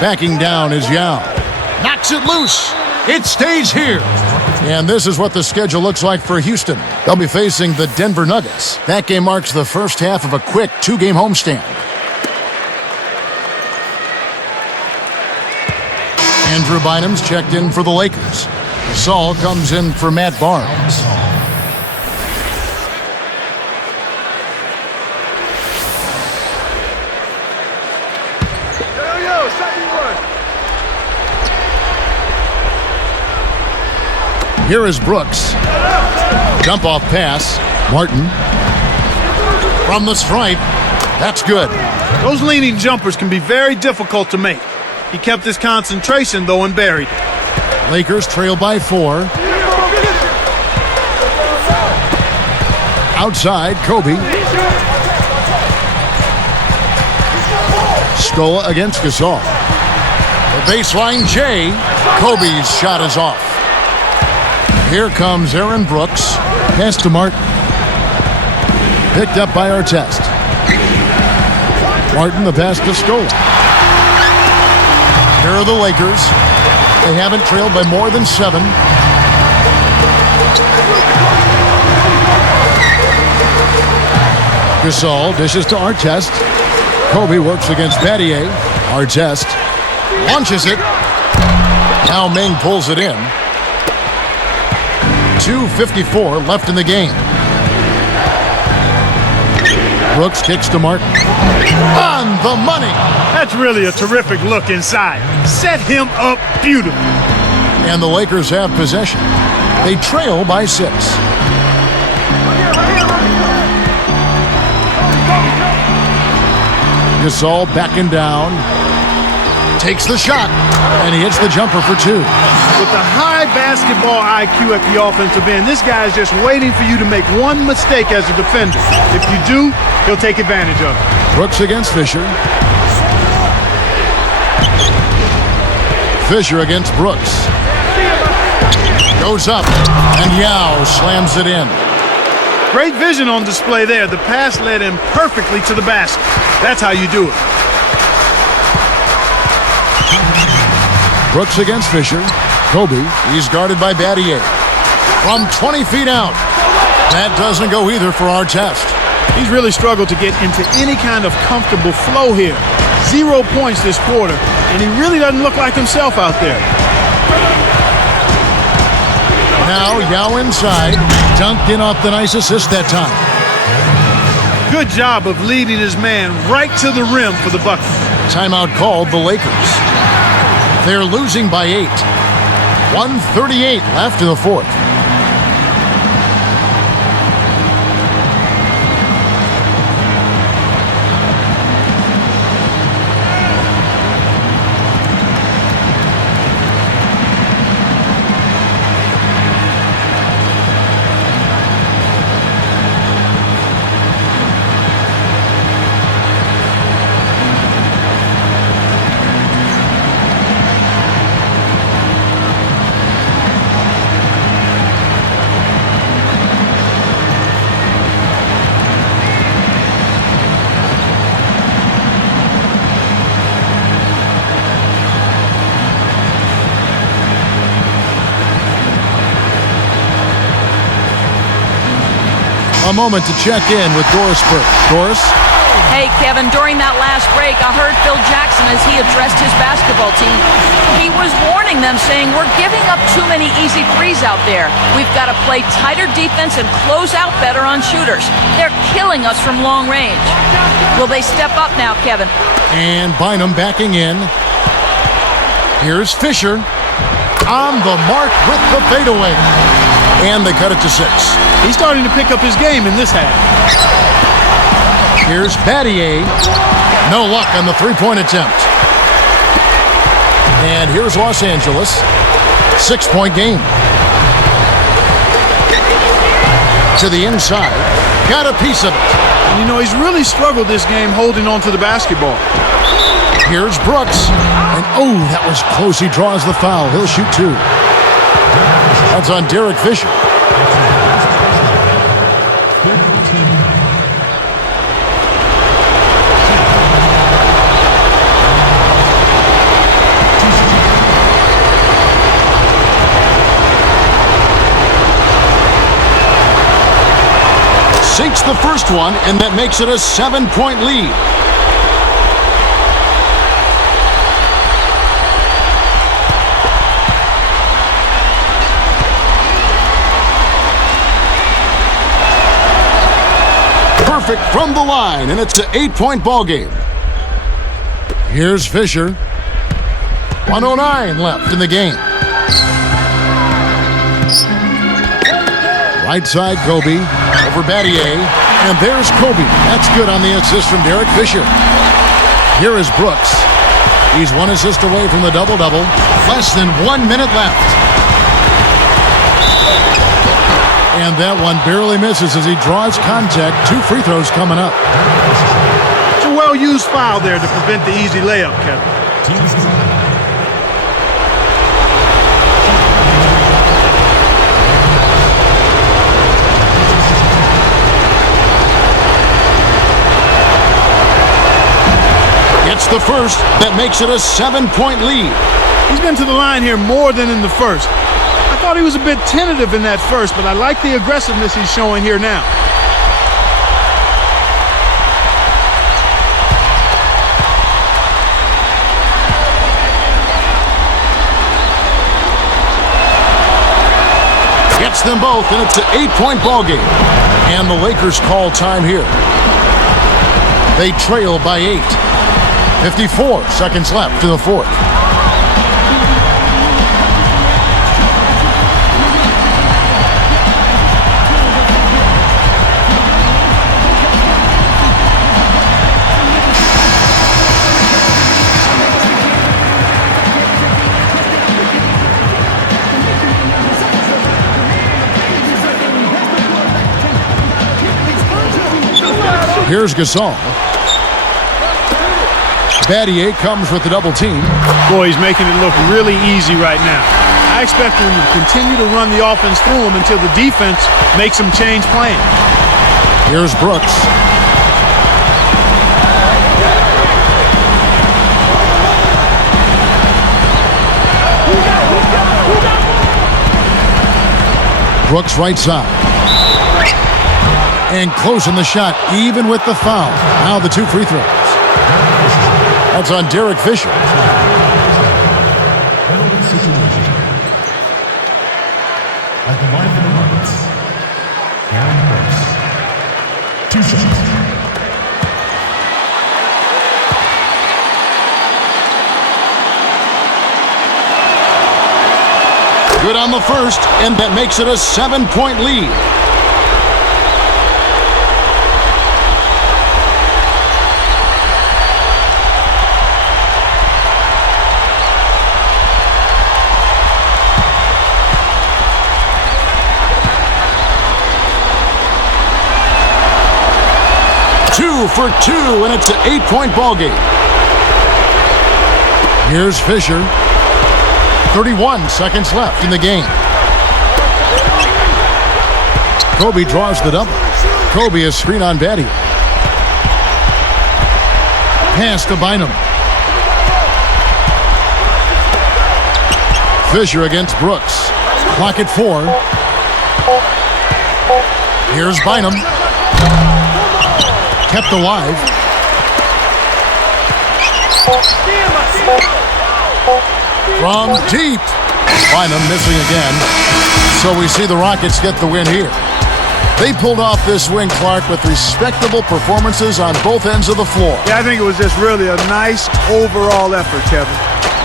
Backing down is Yao. Knocks it loose. It stays here. And this is what the schedule looks like for Houston. They'll be facing the Denver Nuggets. That game marks the first half of a quick 2-game homestand. Andrew Bynum's checked in for the Lakers. Saul comes in for Matt Barnes. Here is Brooks. Jump off pass. Martin. From the stripe. That's good. Those leaning jumpers can be very difficult to make. He kept his concentration, though, and buried it. Lakers trail by 4. Outside, Kobe. Scola against Gasol. The baseline, Jay. Kobe's shot is off. Here comes Aaron Brooks. Pass to Martin. Picked up by Artest. Martin the pass to Scola. Here are the Lakers. They haven't trailed by more than 7. Gasol dishes to Artest. Kobe works against Battier. Artest launches it. Now Ming pulls it in. 2:54 left in the game. Brooks kicks to Martin. On the money. That's really a terrific look inside. Set him up beautifully. And the Lakers have possession. They trail by 6. Gasol backing down. Takes the shot. And he hits the jumper for 2. With the high basketball IQ at the offensive end, this guy is just waiting for you to make one mistake as a defender. If you do, he'll take advantage of it. Brooks against Fisher. Fisher against Brooks. Goes up, and Yao slams it in. Great vision on display there. The pass led him perfectly to the basket. That's how you do it. Brooks against Fisher. Kobe, he's guarded by Battier. From 20 feet out. That doesn't go either for Artest. He's really struggled to get into any kind of comfortable flow here. 0 points this quarter, and he really doesn't look like himself out there. Now Yao inside. Dunked in off the nice assist that time. Good job of leading his man right to the rim for the bucket. Timeout called the Lakers. They're losing by 8. 1:38 left in the fourth. A moment to check in with Doris Burke. Doris? Hey, Kevin, during that last break, I heard Phil Jackson as he addressed his basketball team. He was warning them, saying, we're giving up too many easy threes out there. We've got to play tighter defense and close out better on shooters. They're killing us from long range. Will they step up now, Kevin? And Bynum backing in. Here's Fisher. On the mark with the fadeaway. And they cut it to 6. He's starting to pick up his game in this half. Here's Battier. No luck on the three-point attempt. And here's Los Angeles. 6-point game. To the inside. Got a piece of it. And you know, he's really struggled this game holding on to the basketball. Here's Brooks. And oh, that was close. He draws the foul. He'll shoot 2. That's on Derek Fisher. Sinks the first one, and that makes it a 7-point lead. Perfect from the line, and it's an 8-point ball game. Here's Fisher. 1:09 left in the game. Right side, Kobe. Over Battier. And there's Kobe. That's good on the assist from Derek Fisher. Here is Brooks. He's 1 assist away from the double-double. Less than 1 minute left. And that one barely misses as he draws contact. 2 free throws coming up. It's a well-used foul there to prevent the easy layup, Kevin. Gets the first. That makes it a 7-point lead. He's been to the line here more than in the first. I thought he was a bit tentative in that first, but I like the aggressiveness he's showing here now. Gets them both, and it's an 8-point ball game. And the Lakers call time here. They trail by 8. 54 seconds left in the fourth. Here's Gasol. Battier comes with the double team. Boy, he's making it look really easy right now. I expect him to continue to run the offense through him until the defense makes him change plan. Here's Brooks. Brooks right side. And closing the shot, even with the foul. Now the 2 free throws. That's on Derek Fisher. Penalty situation. At the line for the Rockets, Aaron Brooks. 2 shots. Good on the first, and that makes it a 7-point lead. Two for 2, and it's an 8-point ball game. Here's Fisher. 31 seconds left in the game. Kobe draws the double. Kobe is screen on Batty. Pass to Bynum. Fisher against Brooks. Clock at 4. Here's Bynum. Kept alive. From deep. Bynum missing again. So we see the Rockets get the win here. They pulled off this win, Clark, with respectable performances on both ends of the floor. Yeah, I think it was just really a nice overall effort, Kevin.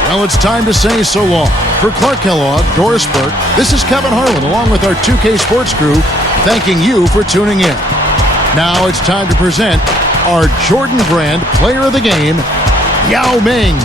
Well, it's time to say so long. For Clark Kellogg, Doris Burke, this is Kevin Harlan along with our 2K Sports crew, thanking you for tuning in. Now it's time to present our Jordan Brand Player of the Game, Yao Ming.